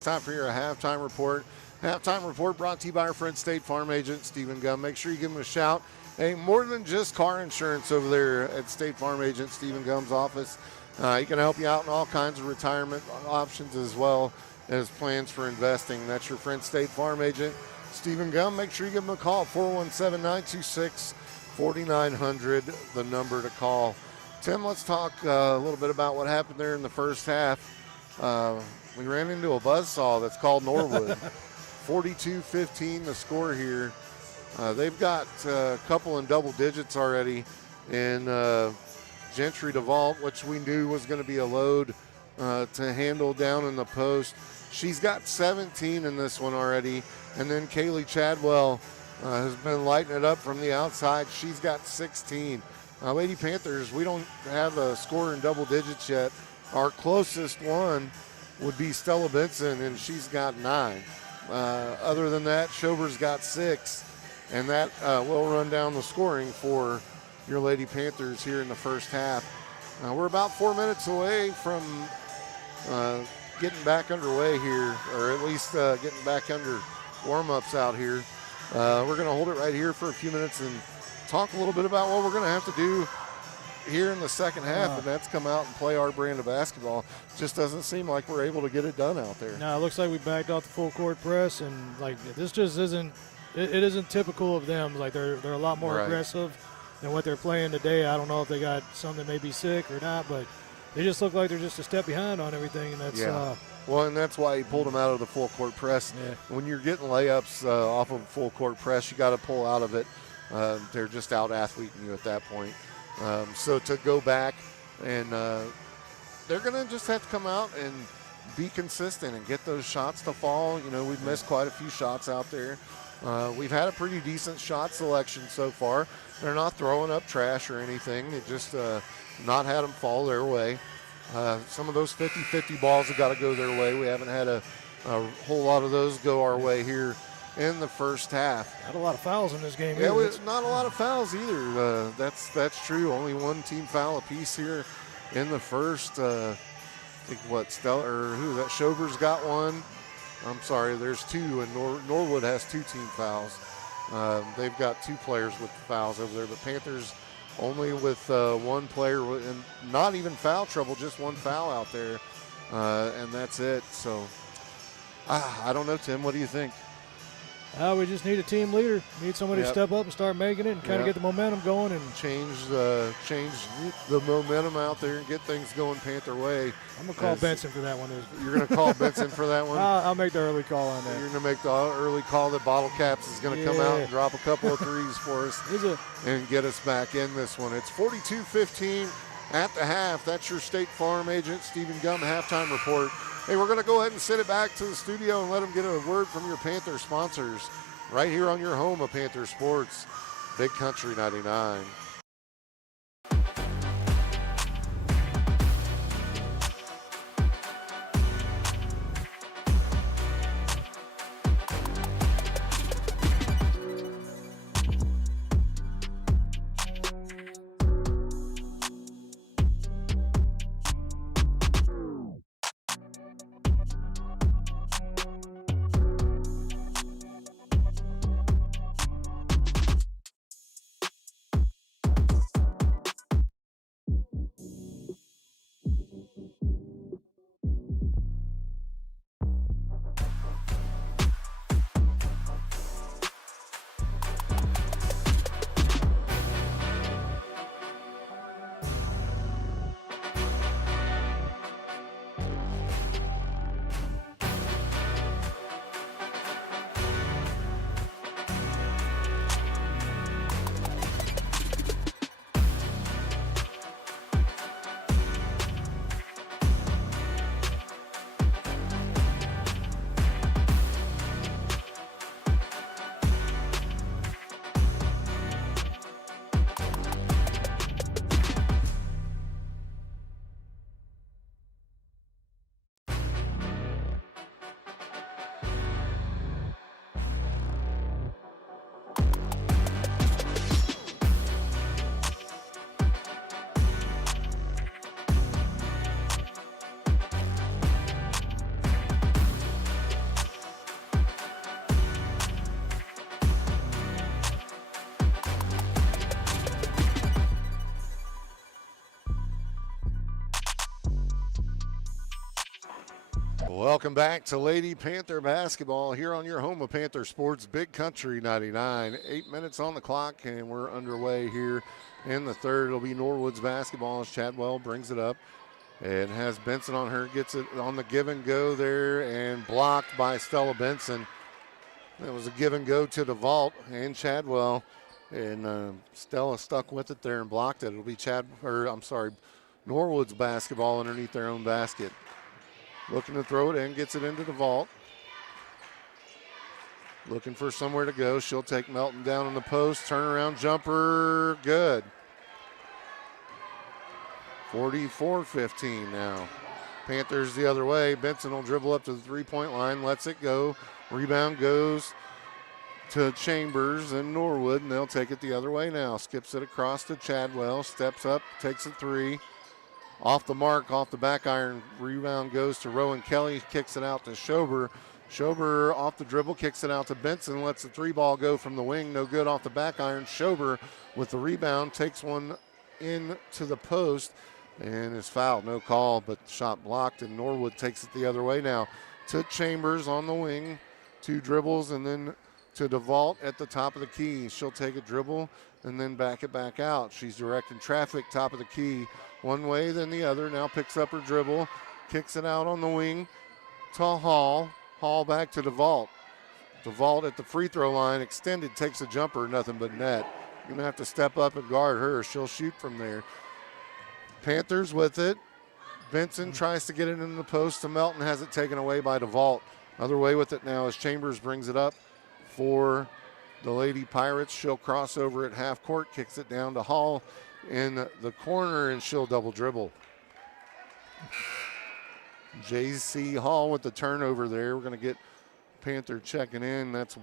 Time for your halftime report. Halftime report brought to you by our friend State Farm agent Stephen Gum. Make sure you give him a shout. Hey, more than just car insurance over there at State Farm agent Stephen Gum's office. He can help you out in all kinds of retirement options as well as plans for investing. That's your friend State Farm agent Stephen Gum. Make sure you give him a call, 417-926-4900, the number to call. Tim, let's talk a little bit about what happened there in the first half. We ran into a buzzsaw that's called Norwood. 42-15 the score here. They've got a couple in double digits already in Gentry DeVault, which we knew was going to be a load to handle down in the post. She's got 17 in this one already. And then Kaylee Chadwell has been lighting it up from the outside. She's got 16. Lady Panthers, we don't have a score in double digits yet. Our closest one would be Stella Benson, and she's got 9. Other than that, Schober's got 6, and that will run down the scoring for your Lady Panthers here in the first half. We're about 4 minutes away from getting back underway here, or at least getting back under warm-ups out here. We're going to hold it right here for a few minutes and talk a little bit about what we're going to have to do here in the second half, and that's come out and play our brand of basketball. Just doesn't seem like we're able to get it done out there. No, it looks like we backed off the full court press, and like this just isn't. It isn't typical of them. Like they're a lot more aggressive than what they're playing today. I don't know if they got some that may be sick or not, but they just look like they're just a step behind on everything, and that's. Well, and that's why he pulled them out of the full court press. Yeah. When you're getting layups off of full court press, you got to pull out of it. They're just out athleting you at that point. So to go back and they're going to just have to come out and be consistent and get those shots to fall. You know, we've missed quite a few shots out there. We've had a pretty decent shot selection so far. They're not throwing up trash or anything. It just not had them fall their way. Some of those 50-50 balls have got to go their way. We haven't had a whole lot of those go our way here in the first half. Not a lot of fouls in this game. Yeah, not a lot of fouls either. That's true. Only one team foul apiece here in the first. I think Stella or who that Schober's got one. I'm sorry, there's 2, and Norwood has 2 team fouls. They've got 2 players with fouls over there, but Panthers only with 1 player and not even foul trouble, just 1 foul out there, and that's it. So I don't know, Tim. What do you think? We just need a team leader. Need somebody to step up and start making it and kind of get the momentum going and change the momentum out there and get things going Panther way. I'm gonna call Benson for that one. You're gonna call Benson for that one? I'll make the early call on that. You're gonna make the early call that Bottle Caps is gonna come out and drop a couple of threes for us and get us back in this one. It's 42-15 at the half. That's your State Farm agent Stephen Gum halftime report. Hey, we're going to go ahead and send it back to the studio and let them get a word from your Panther sponsors right here on your home of Panther Sports, Big Country 99. Welcome back to Lady Panther basketball here on your home of Panther Sports, Big Country 99. 8 minutes on the clock, and we're underway here in the third. It'll be Norwood's basketball as Chadwell brings it up and has Benson on her, gets it on the give and go there and blocked by Stella Benson. It was a give and go to the vault and Chadwell, and Stella stuck with it there and blocked it. It'll be Norwood's basketball underneath their own basket. Looking to throw it in, gets it into the vault. Looking for somewhere to go. She'll take Melton down in the post. Turnaround jumper, good. 44-15 now. Panthers the other way. Benson will dribble up to the three-point line, lets it go. Rebound goes to Chambers and Norwood, and they'll take it the other way now. Skips it across to Chadwell, steps up, takes a three. Off the mark, off the back iron. Rebound goes to Rowan Kelly, kicks it out to Schober. Schober off the dribble, kicks it out to Benson, lets the three ball go from the wing. No good off the back iron. Schober with the rebound, takes one into the post and is fouled. No call, but shot blocked, and Norwood takes it the other way now to Chambers on the wing. 2 dribbles and then to DeVault at the top of the key. She'll take a dribble and then back it back out. She's directing traffic top of the key one way, then the other. Now picks up her dribble, kicks it out on the wing to Hall. Hall back to DeVault. DeVault at the free throw line, extended, takes a jumper, nothing but net. You're gonna have to step up and guard her. She'll shoot from there. Panthers with it. Benson tries to get it in the post to Melton, has it taken away by DeVault. Other way with it now as Chambers brings it up for the Lady Pirates. She'll cross over at half court, kicks it down to Hall in the corner, and she'll double dribble. J.C. Hall with the turnover there. We're going to get Panther checking in. That's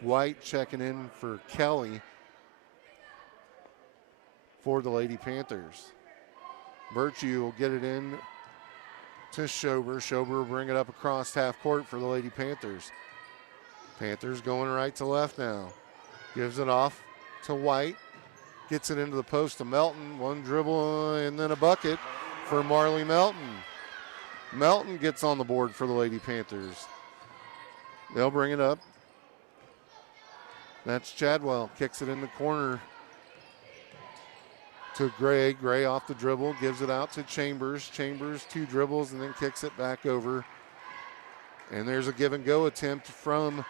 White checking in for Kelly for the Lady Panthers. Virtue will get it in to Schober. Schober will bring it up across half court for the Lady Panthers. Panthers going right to left now. Gives it off to White. Gets it into the post to Melton. One dribble and then a bucket for Marley Melton. Melton gets on the board for the Lady Panthers. They'll bring it up. That's Chadwell. Kicks it in the corner to Gray. Gray off the dribble. Gives it out to Chambers. Chambers 2 dribbles and then kicks it back over. And there's a give and go attempt from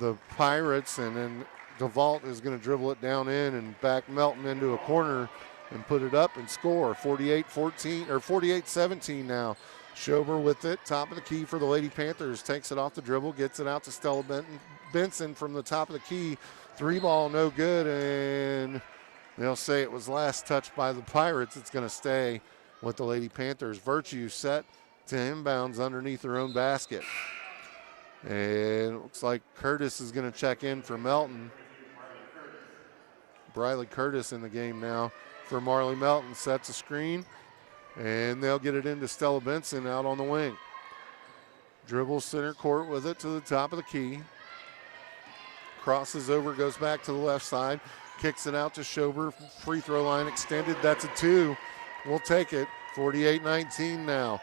the Pirates, and then DeVault is going to dribble it down in and back Melton into a corner and put it up and score. 48-14 or 48-17 now. Schober with it, top of the key for the Lady Panthers. Takes it off the dribble, gets it out to Stella Benson from the top of the key. 3 ball, no good, and they'll say it was last touched by the Pirates. It's going to stay with the Lady Panthers. Virtue set to inbounds underneath their own basket. And it looks like Curtis is going to check in for Melton. Briley Curtis in the game now for Marley Melton. Sets a screen, and they'll get it into Stella Benson out on the wing. Dribbles center court with it to the top of the key. Crosses over, goes back to the left side. Kicks it out to Schober. Free throw line extended. That's a 2. We'll take it. 48-19 now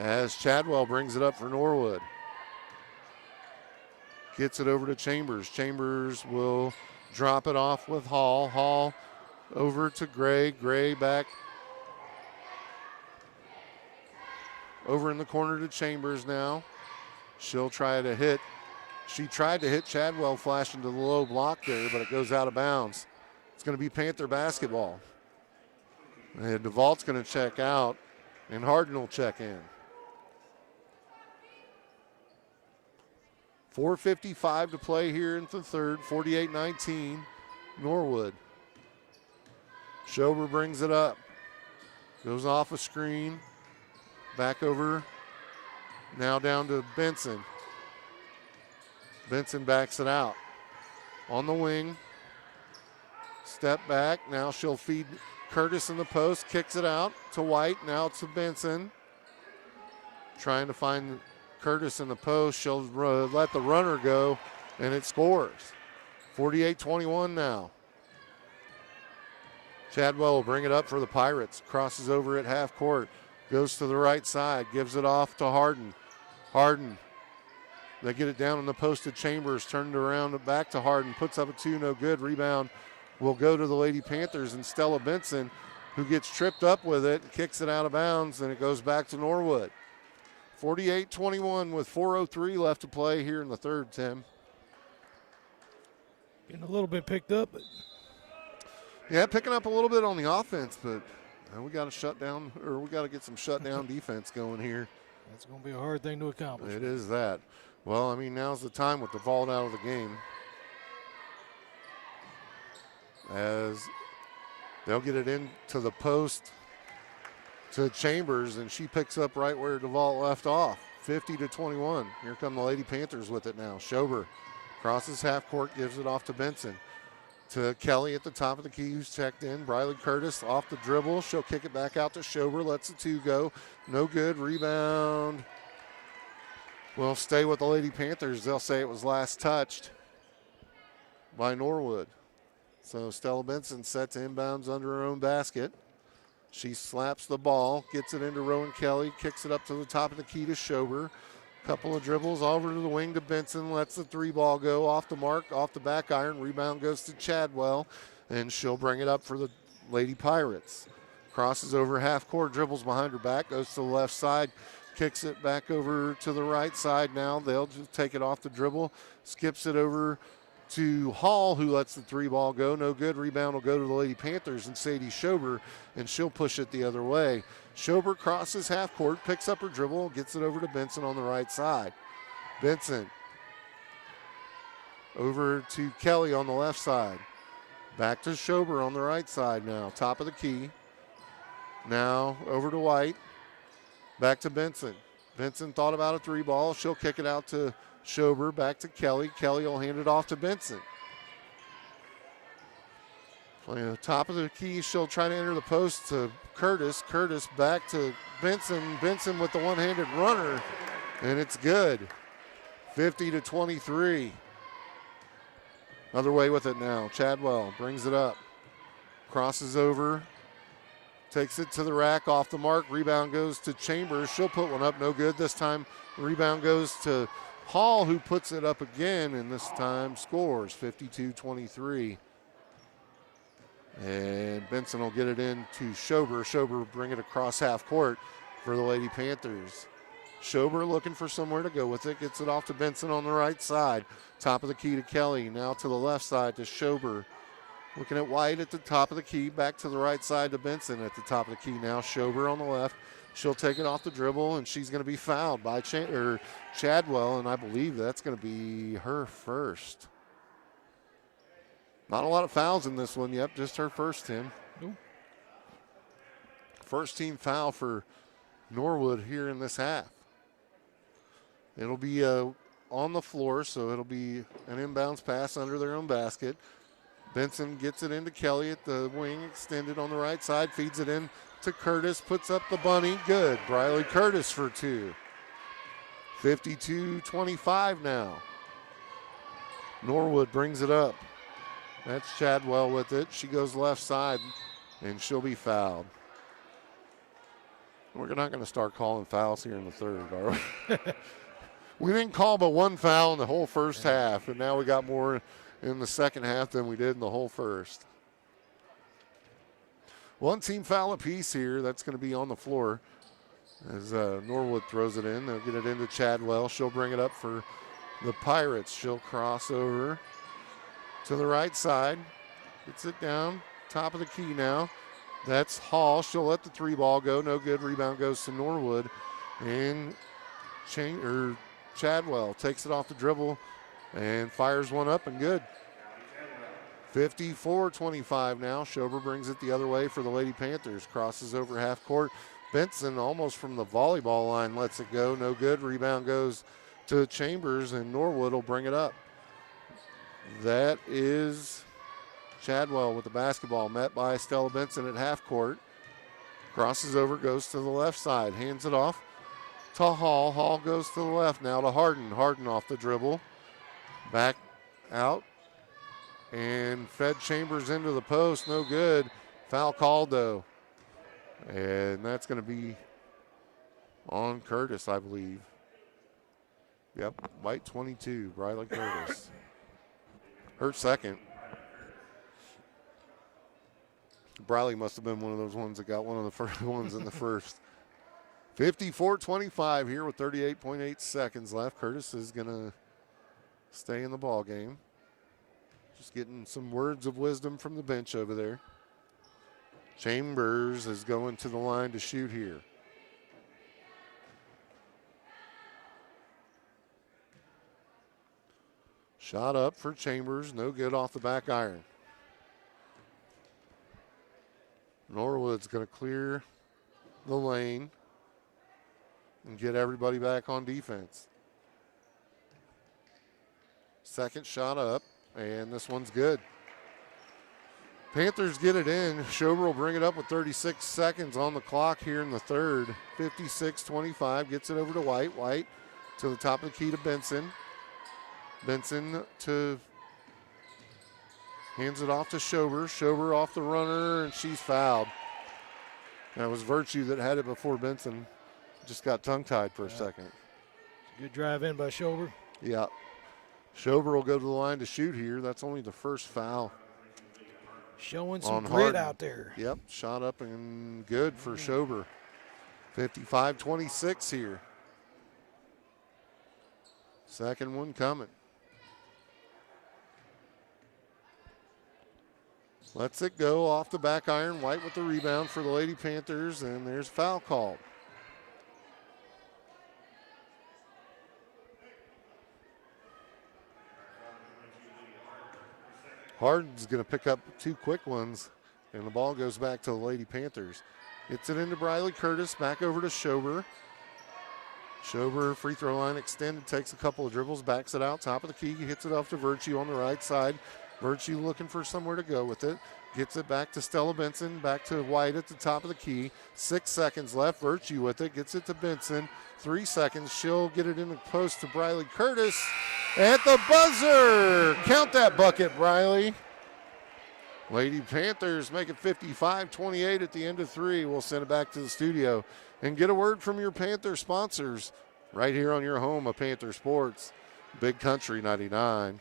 as Chadwell brings it up for Norwood. Gets it over to Chambers. Chambers will drop it off with Hall. Hall over to Gray. Gray back over in the corner to Chambers now. She'll try to hit. She tried to hit Chadwell, flash into the low block there, but it goes out of bounds. It's going to be Panther basketball. And DeVault's going to check out, and Harden will check in. 4:55 to play here in the third, 48-19, Norwood. Schober brings it up. Goes off a screen. Back over. Now down to Benson. Benson backs it out. On the wing. Step back. Now she'll feed Curtis in the post. Kicks it out to White. Now to Benson. Trying to find Curtis in the post. She'll let the runner go, and it scores. 48-21 now. Chadwell will bring it up for the Pirates. Crosses over at half court. Goes to the right side. Gives it off to Harden. Harden. They get it down in the post to Chambers. Turned around back to Harden. Puts up a 2, no good. Rebound will go to the Lady Panthers and Stella Benson, who gets tripped up with it and kicks it out of bounds, and it goes back to Norwood. 48-21 with 4:03 left to play here in the third, Tim. Getting a little bit picked up. But yeah, picking up a little bit on the offense, but we got to shut down, or we got to get some shutdown defense going here. That's going to be a hard thing to accomplish. It is that. Well, I mean, now's the time with the ball out of the game. As they'll get it into the post to Chambers, and she picks up right where DeVault left off, 50-21. Here come the Lady Panthers with it now. Schober crosses half court, gives it off to Benson. To Kelly at the top of the key, who's checked in. Briley Curtis off the dribble. She'll kick it back out to Schober. Lets the two go. No good. Rebound. Will stay with the Lady Panthers. They'll say it was last touched by Norwood. So Stella Benson set to inbounds under her own basket. She slaps the ball, gets it into Rowan Kelly, kicks it up to the top of the key to Schober. Couple of dribbles over to the wing to Benson, lets the three ball go off the mark, off the back iron. Rebound goes to Chadwell, and she'll bring it up for the Lady Pirates. Crosses over half court, dribbles behind her back, goes to the left side, kicks it back over to the right side now. They'll just take it off the dribble, skips it over to Hall, who lets the three ball go. No good. Rebound will go to the Lady Panthers and Sadie Schober, and she'll push it the other way. Schober crosses half court, picks up her dribble, gets it over to Benson on the right side. Benson over to Kelly on the left side. Back to Schober on the right side now. Top of the key. Now over to White. Back to Benson. Benson thought about a three ball. She'll kick it out to Schober. Back to Kelly. Kelly will hand it off to Benson. Playing the top of the key, she'll try to enter the post to Curtis. Curtis back to Benson. Benson with the one-handed runner, and it's good. 50-23. Other way with it now. Chadwell brings it up. Crosses over. Takes it to the rack, off the mark. Rebound goes to Chambers. She'll put one up, no good. This time, rebound goes to Hall, who puts it up again, and this time scores 52-23. And Benson will get it in to Schober. Schober bring it across half court for the Lady Panthers. Schober looking for somewhere to go with it. Gets it off to Benson on the right side. Top of the key to Kelly. Now to the left side to Schober. Looking at White at the top of the key. Back to the right side to Benson at the top of the key. Now Schober on the left. She'll take it off the dribble, and she's going to be fouled by Chadwell, and I believe that's going to be her first. Not a lot of fouls in this one. Yep, just her first, Tim. Nope. First team foul for Norwood here in this half. It'll be on the floor, so it'll be an inbounds pass under their own basket. Benson gets it into Kelly at the wing, extended on the right side, feeds it in to Curtis, puts up the bunny, good. Briley Curtis for two. 52-25 now. Norwood brings it up. That's Chadwell with it. She goes left side, and she'll be fouled. We're not going to start calling fouls here in the third, are we? We didn't call but one foul in the whole first half, and now we got more in the second half than we did in the whole first. One team foul apiece here. That's going to be on the floor as Norwood throws it in. They'll get it into Chadwell. She'll bring it up for the Pirates. She'll cross over to the right side. Gets it down. Top of the key now. That's Hall. She'll let the three ball go. No good. Rebound goes to Norwood. And Chadwell takes it off the dribble and fires one up and good. 54-25 now. Schober brings it the other way for the Lady Panthers. Crosses over half court. Benson almost from the volleyball line lets it go. No good. Rebound goes to Chambers, and Norwood will bring it up. That is Chadwell with the basketball, met by Stella Benson at half court. Crosses over, goes to the left side, hands it off to Hall. Hall goes to the left now to Harden. Harden off the dribble. Back out and fed Chambers into the post. No good. Foul called though. And that's going to be on Curtis, I believe. Yep, White 22, Briley Curtis. Her second. Briley must have been one of those ones that got one of the first ones in the first. 54-25 here with 38.8 seconds left. Curtis is going to stay in the ball game. Just getting some words of wisdom from the bench over there. Chambers is going to the line to shoot here. Shot up for Chambers, no good off the back iron. Norwood's going to clear the lane and get everybody back on defense. Second shot up, and this one's good. Panthers get it in. Schober will bring it up with 36 seconds on the clock here in the third. 56-25, gets it over to White. White to the top of the key to Benson. Benson hands it off to Schober. Schober off the runner, and she's fouled. That was Virtue that had it before Benson. Just got tongue-tied for a second. Good drive in by Schober. Yeah. Schober will go to the line to shoot here. That's only the first foul. Showing some grit out there. Yep, shot up and good for Schober. 55-26 here. Second one coming. Lets it go off the back iron. White with the rebound for the Lady Panthers, and there's foul called. Harden's going to pick up two quick ones, and the ball goes back to the Lady Panthers. Gets it into Briley Curtis, back over to Schober. Schober, free throw line extended, takes a couple of dribbles, backs it out, top of the key, hits it off to Virtue on the right side. Virtue looking for somewhere to go with it. Gets it back to Stella Benson, back to White at the top of the key. 6 seconds left, Virtue with it, gets it to Benson. 3 seconds, she'll get it in the post to Briley Curtis. At the buzzer, count that bucket, Briley. Lady Panthers make it 55-28 at the end of 3. We'll send it back to the studio and get a word from your Panther sponsors right here on your home of Panther Sports, Big Country 99.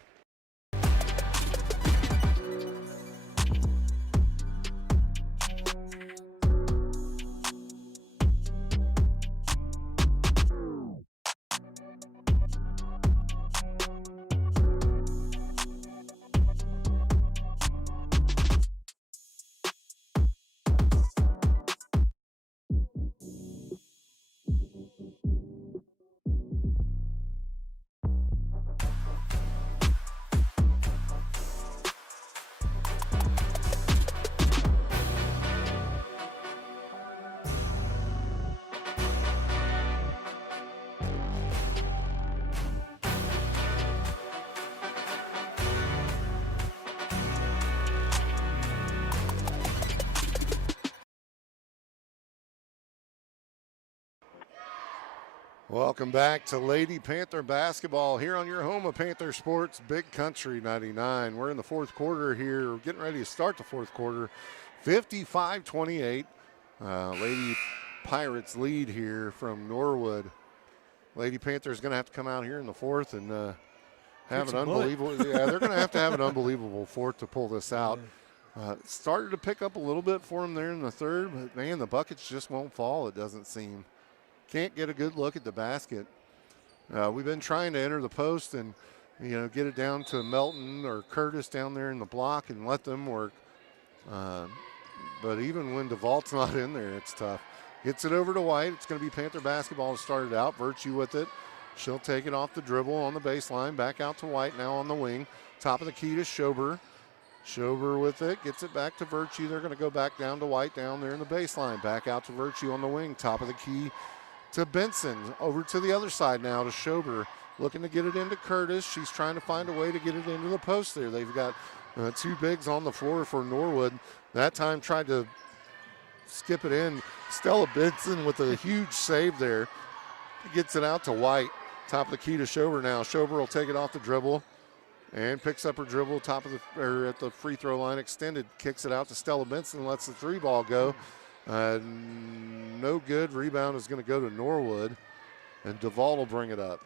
Welcome back to Lady Panther basketball here on your home of Panther Sports, Big Country 99. We're in the fourth quarter here. We're getting ready to start the fourth quarter. 55-28. Lady Pirates lead here from Norwood. Lady Panthers going to have to come out here in the fourth and have an unbelievable. Yeah, they're going to have an unbelievable fourth to pull this out. Started to pick up a little bit for them there in the third, but man, the buckets just won't fall, it doesn't seem. Can't get a good look at the basket. We've been trying to enter the post and, get it down to Melton or Curtis down there in the block and let them work. But even when DeVault's not in there, it's tough. Gets it over to White. It's going to be Panther basketball to start it out. Virtue with it. She'll take it off the dribble on the baseline. Back out to White now on the wing. Top of the key to Schober. Schober with it. Gets it back to Virtue. They're going to go back down to White down there in the baseline. Back out to Virtue on the wing. Top of the key to Benson. Over to the other side now to Schober. Looking to get it into Curtis. She's trying to find a way to get it into the post there. They've got two bigs on the floor for Norwood. That time tried to skip it in. Stella Benson with a huge save there. Gets it out to White. Top of the key to Schober now. Schober will take it off the dribble and picks up her dribble at the free throw line extended. Kicks it out to Stella Benson. Lets the three ball go. No good. Rebound is going to go to Norwood, and DeVault will bring it up.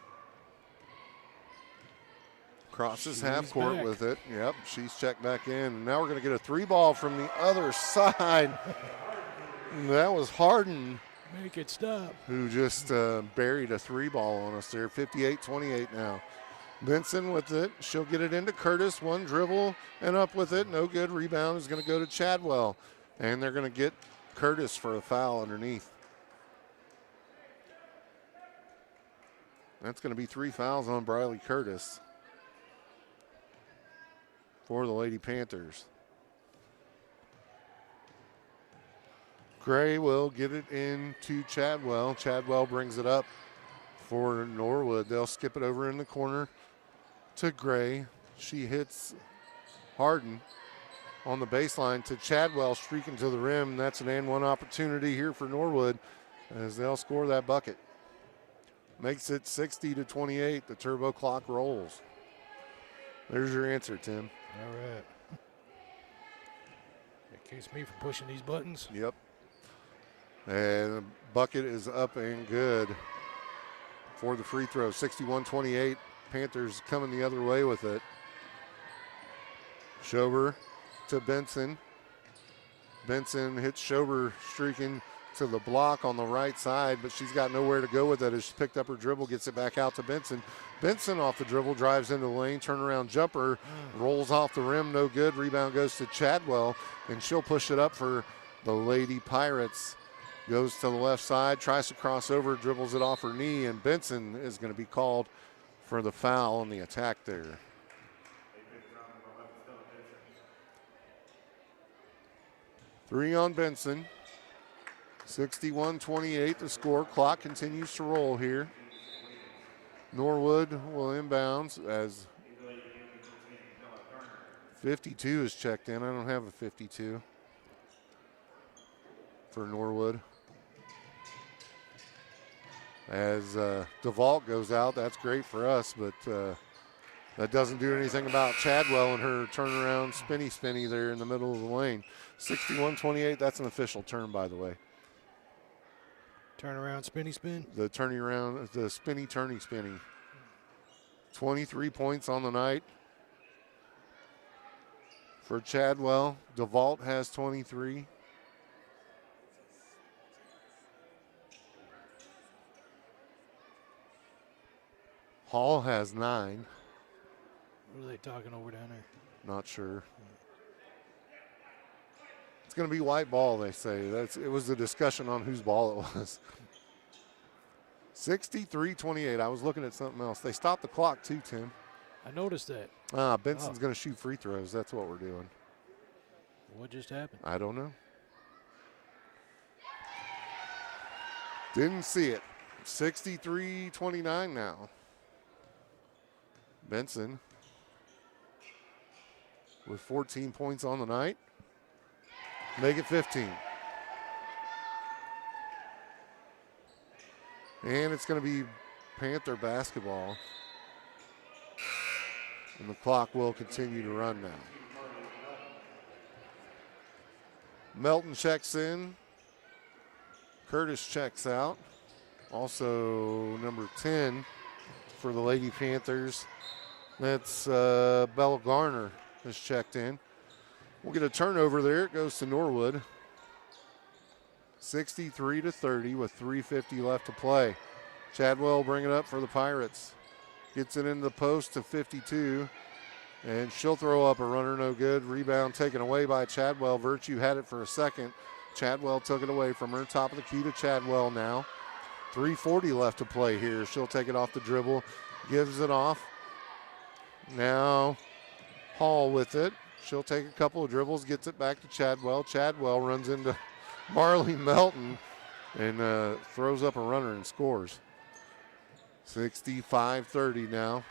Crosses half court with it. Yep, she's checked back in. And now we're going to get a three ball from the other side. That was Harden. Make it stop. Who just buried a three ball on us there. 58-28 now. Benson with it. She'll get it into Curtis. One dribble and up with it. No good. Rebound is going to go to Chadwell. And they're going to get Curtis for a foul underneath. That's going to be 3 fouls on Briley Curtis. for the Lady Panthers. Gray will get it into Chadwell. Chadwell brings it up for Norwood. They'll skip it over in the corner to Gray. She hits Harden on the baseline to Chadwell, streaking to the rim. That's an and one opportunity here for Norwood as they'll score that bucket. Makes it 60-28. The turbo clock rolls. There's your answer, Tim. All right. That keeps me from pushing these buttons. Yep. And the bucket is up and good for the free throw. 61-28. Panthers coming the other way with it. Schober to Benson. Benson hits Schober streaking to the block on the right side, but she's got nowhere to go with it as she picked up her dribble, gets it back out to Benson. Benson off the dribble, drives into the lane, turnaround jumper, rolls off the rim, no good. Rebound goes to Chadwell, and she'll push it up for the Lady Pirates. Goes to the left side, tries to cross over, dribbles it off her knee, and Benson is going to be called for the foul on the attack there. Three on Benson. 61-28 the score. Clock continues to roll here. Norwood will inbounds as 52 is checked in. I don't have a 52 for Norwood. As DeVault goes out, that's great for us, but that doesn't do anything about Chadwell and her turnaround spinny there in the middle of the lane. 61-28, that's an official turn, by the way. Turn around, spin. The turning around, the spinny. 23 points on the night for Chadwell. DeVault has 23. Hall has 9. What are they talking over down there? Not sure. It's going to be white ball, they say. It was a discussion on whose ball it was. 63-28. I was looking at something else. They stopped the clock too, Tim. I noticed that. Benson's going to shoot free throws. That's what we're doing. What just happened? I don't know. Didn't see it. 63-29 now. Benson with 14 points on the night. Make it 15. And it's going to be Panther basketball. And the clock will continue to run now. Melton checks in. Curtis checks out. Also number 10 for the Lady Panthers. That's Bella Garner has checked in. We'll get a turnover there. It goes to Norwood. 63-30 with 3:50 left to play. Chadwell bring it up for the Pirates. Gets it into the post to 52. And she'll throw up a runner, no good. Rebound taken away by Chadwell. Virtue had it for a second. Chadwell took it away from her. Top of the key to Chadwell now. 3:40 left to play here. She'll take it off the dribble. Gives it off. Now Hall with it. She'll take a couple of dribbles, gets it back to Chadwell. Chadwell runs into Marley Melton and throws up a runner and scores. 65-30 now.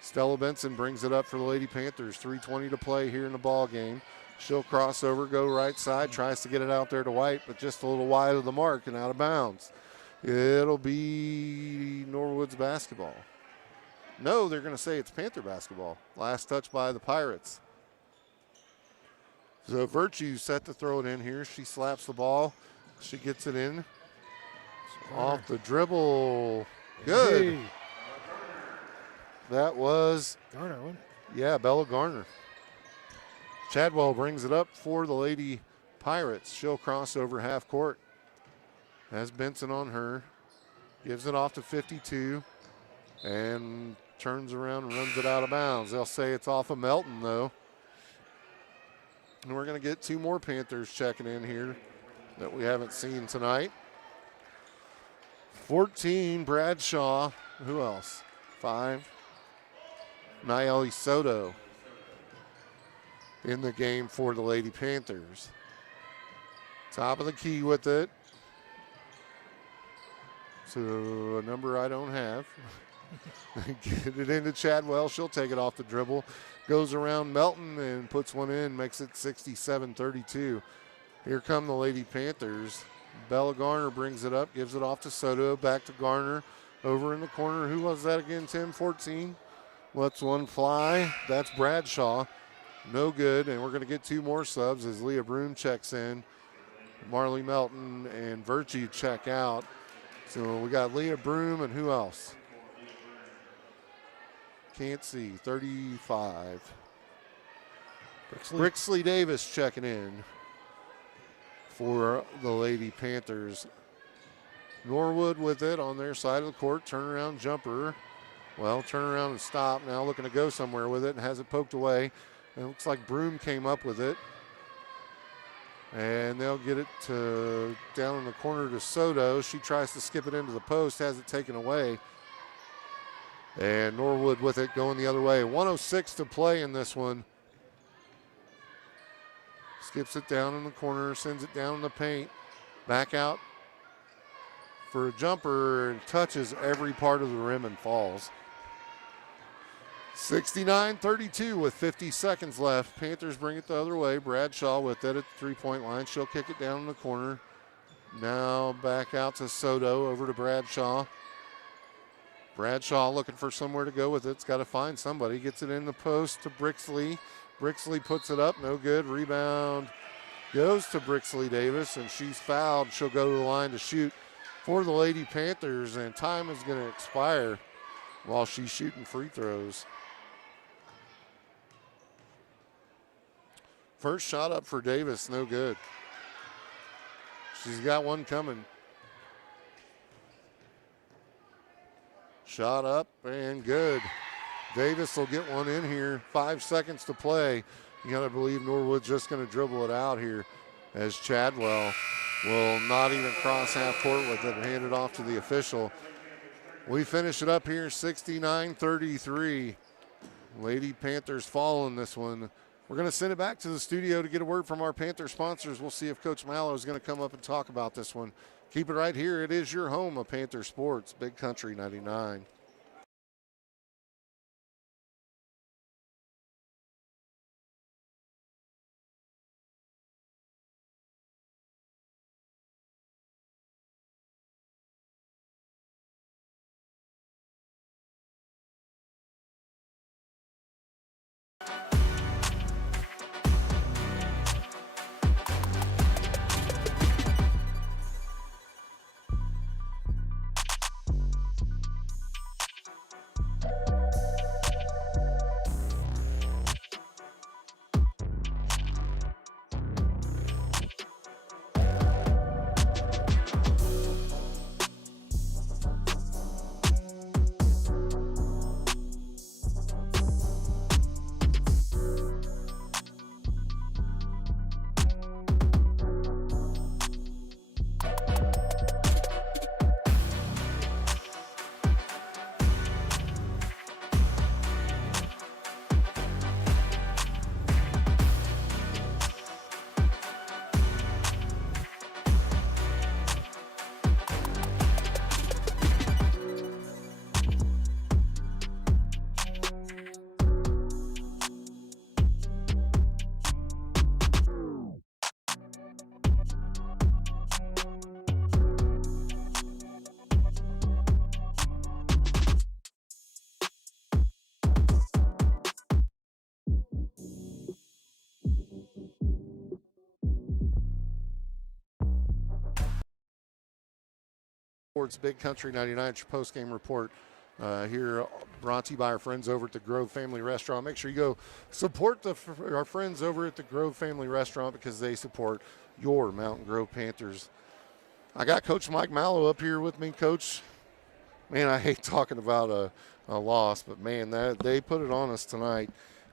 Stella Benson brings it up for the Lady Panthers. 3:20 to play here in the ball game. She'll cross over, go right side, tries to get it out there to White, but just a little wide of the mark and out of bounds. It'll be Norwood's basketball. No, they're going to say it's Panther basketball. Last touch by the Pirates. So Virtue set to throw it in here. She slaps the ball. She gets it in. Off the dribble. Good. Hey. That was Garner, wasn't it? Yeah, Bella Garner. Chadwell brings it up for the Lady Pirates. She'll cross over half court. Has Benson on her. Gives it off to 52. And turns around and runs it out of bounds. They'll say it's off of Melton, though. And we're going to get two more Panthers checking in here that we haven't seen tonight. 14, Bradshaw. Who else? 5. Nayeli Soto. in the game for the Lady Panthers. Top of the key with it. So a number I don't have. Get it into Chadwell. She'll take it off the dribble. Goes around Melton and puts one in, makes it 67-32. Here come the Lady Panthers. Bella Garner brings it up, gives it off to Soto. Back to Garner. Over in the corner. Who was that again, Tim? 14. Lets one fly. That's Bradshaw. No good. And we're going to get 2 more subs as Leah Broom checks in. Marley Melton and Virtue check out. So we got Leah Broom and who else? Can't see. 35. Brixley Davis checking in for the Lady Panthers. Norwood with it on their side of the court. Turnaround jumper. Well, turn around and stop. Now looking to go somewhere with it and has it poked away. And it looks like Broom came up with it. And they'll get it to down in the corner to Soto. She tries to skip it into the post, has it taken away. And Norwood with it going the other way. 1:06 to play in this one. Skips it down in the corner, sends it down in the paint. Back out for a jumper and touches every part of the rim and falls. 69-32 with 50 seconds left. Panthers bring it the other way. Bradshaw with it at the three-point line. She'll kick it down in the corner. Now back out to Soto, over to Bradshaw. Bradshaw looking for somewhere to go with it. It's got to find somebody. Gets it in the post to Brixley. Brixley puts it up, no good. Rebound goes to Brixley Davis, and she's fouled. She'll go to the line to shoot for the Lady Panthers, and time is going to expire while she's shooting free throws. First shot up for Davis, no good. She's got one coming. Shot up and good. Davis will get one in here. 5 seconds to play. You got to believe Norwood's just going to dribble it out here as Chadwell will not even cross half court with it and hand it off to the official. We finish it up here 69-33. Lady Panthers fall in this one. We're going to send it back to the studio to get a word from our Panther sponsors. We'll see if Coach Mallow is going to come up and talk about this one. Keep it right here. It is your home of Panther Sports, Big Country 99. Sports Big Country 99 post-game report here, brought to you by our friends over at the Grove Family Restaurant. Make sure you go support our friends over at the Grove Family Restaurant because they support your Mountain Grove Panthers. I got Coach Mike Mallow up here with me. Coach, man, I hate talking about a loss, but man, they put it on us tonight.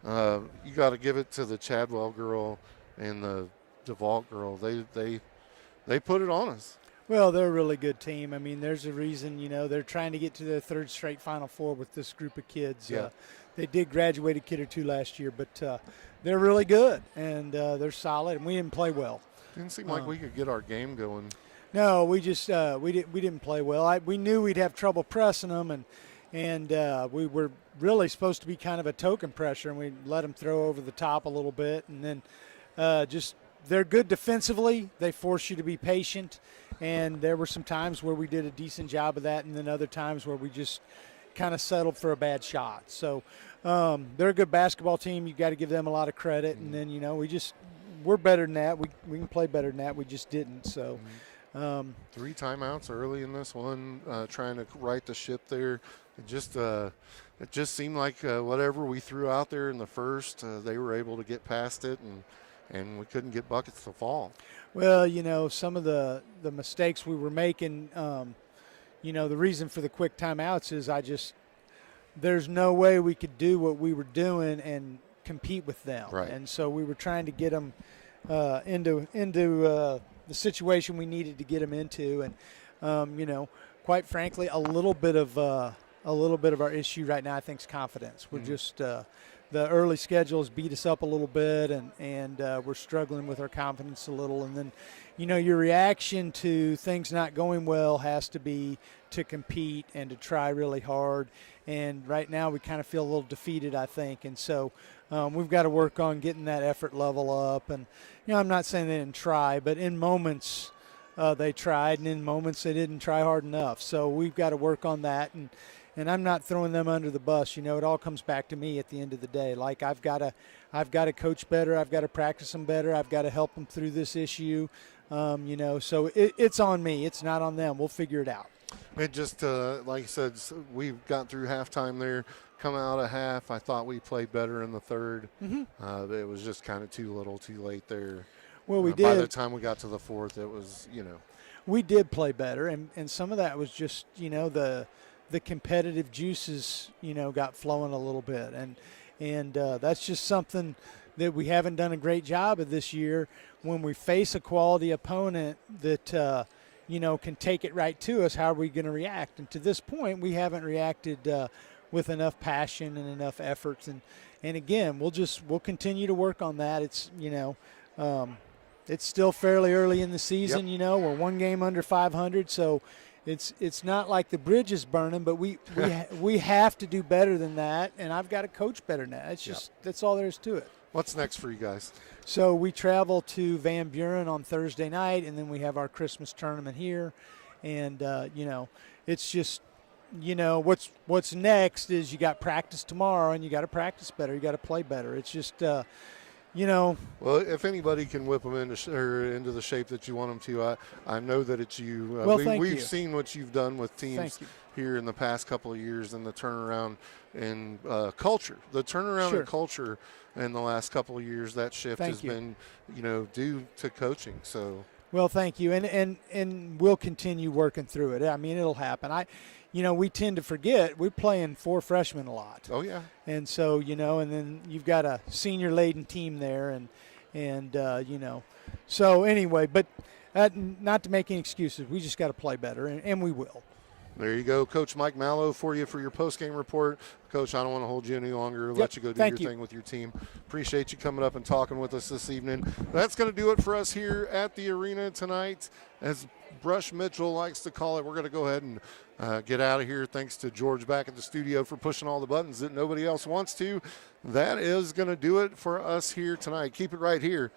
You got to give it to the Chadwell girl and the DeVault girl. They put it on us. Well, they're a really good team. I mean, there's a reason, they're trying to get to their third straight Final Four with this group of kids. Yeah. They did graduate a kid or two last year, but they're really good, and they're solid, and we didn't play well. Didn't seem like we could get our game going. No, we just we didn't play well. We knew we'd have trouble pressing them, and we were really supposed to be kind of a token pressure, and we let them throw over the top a little bit, and then just they're good defensively. They force you to be patient, and there were some times where we did a decent job of that, and then other times where we just kind of settled for a bad shot. So they're a good basketball team. You got to give them a lot of credit, and then we're better than that. We can play better than that. We just didn't. So. 3 timeouts early in this one, trying to right the ship there. It just seemed like whatever we threw out there in the first, they were able to get past it, and we couldn't get buckets to fall. Well, some of the mistakes we were making, the reason for the quick timeouts is there's no way we could do what we were doing and compete with them. Right. And so we were trying to get them into the situation we needed to get them into, and quite frankly, a little bit of our issue right now, I think, is confidence. We're just the early schedules beat us up a little bit, and we're struggling with our confidence a little. And then, your reaction to things not going well has to be to compete and to try really hard. And right now, we kind of feel a little defeated, I think, and so we've got to work on getting that effort level up. And I'm not saying they didn't try, but in moments they tried, and in moments they didn't try hard enough. So we've got to work on that. And I'm not throwing them under the bus. It all comes back to me at the end of the day. Like I've got to coach better. I've got to practice them better. I've got to help them through this issue. So it's on me. It's not on them. We'll figure it out. It just, like you said, we've got through halftime there. Come out of half, I thought we played better in the third. Mm-hmm. It was just kind of too little, too late there. Well, we did. By the time we got to the fourth, it was, We did play better, and some of that was just, the competitive juices, got flowing a little bit. And that's just something that we haven't done a great job of this year. When we face a quality opponent that, can take it right to us, how are we going to react? And to this point, we haven't reacted with enough passion and enough efforts. And again, we'll continue to work on that. It's, it's still fairly early in the season. Yep. We're one game under 500, so it's not like the bridge is burning, but we have to do better than that, and I've got to coach better than that. It's just that's all there is to it. What's next for you guys? So we travel to Van Buren on Thursday night, and then we have our Christmas tournament here. And, it's just, what's next is you got practice tomorrow, and you got to practice better. You got to play better. It's just, Well, if anybody can whip them into the shape that you want them to, I know that it's you. We've seen what you've done with teams here in the past couple of years, and the turnaround in culture. The turnaround in culture in the last couple of years, that shift has been, due to coaching. So. Well, thank you, and we'll continue working through it. I mean, it'll happen. We tend to forget we're playing 4 freshmen a lot. Oh yeah. And so and then you've got a senior laden team there, and so anyway, but not to make any excuses, we just got to play better, and we will. There you go, Coach Mike Mallow for you for your post-game report. Coach, I don't want to hold you any longer. Let you go do your thing with your team. Appreciate you coming up and talking with us this evening. That's going to do it for us here at the arena tonight. As Brush Mitchell likes to call it, we're going to go ahead and get out of here. Thanks to George back at the studio for pushing all the buttons that nobody else wants to. That is going to do it for us here tonight. Keep it right here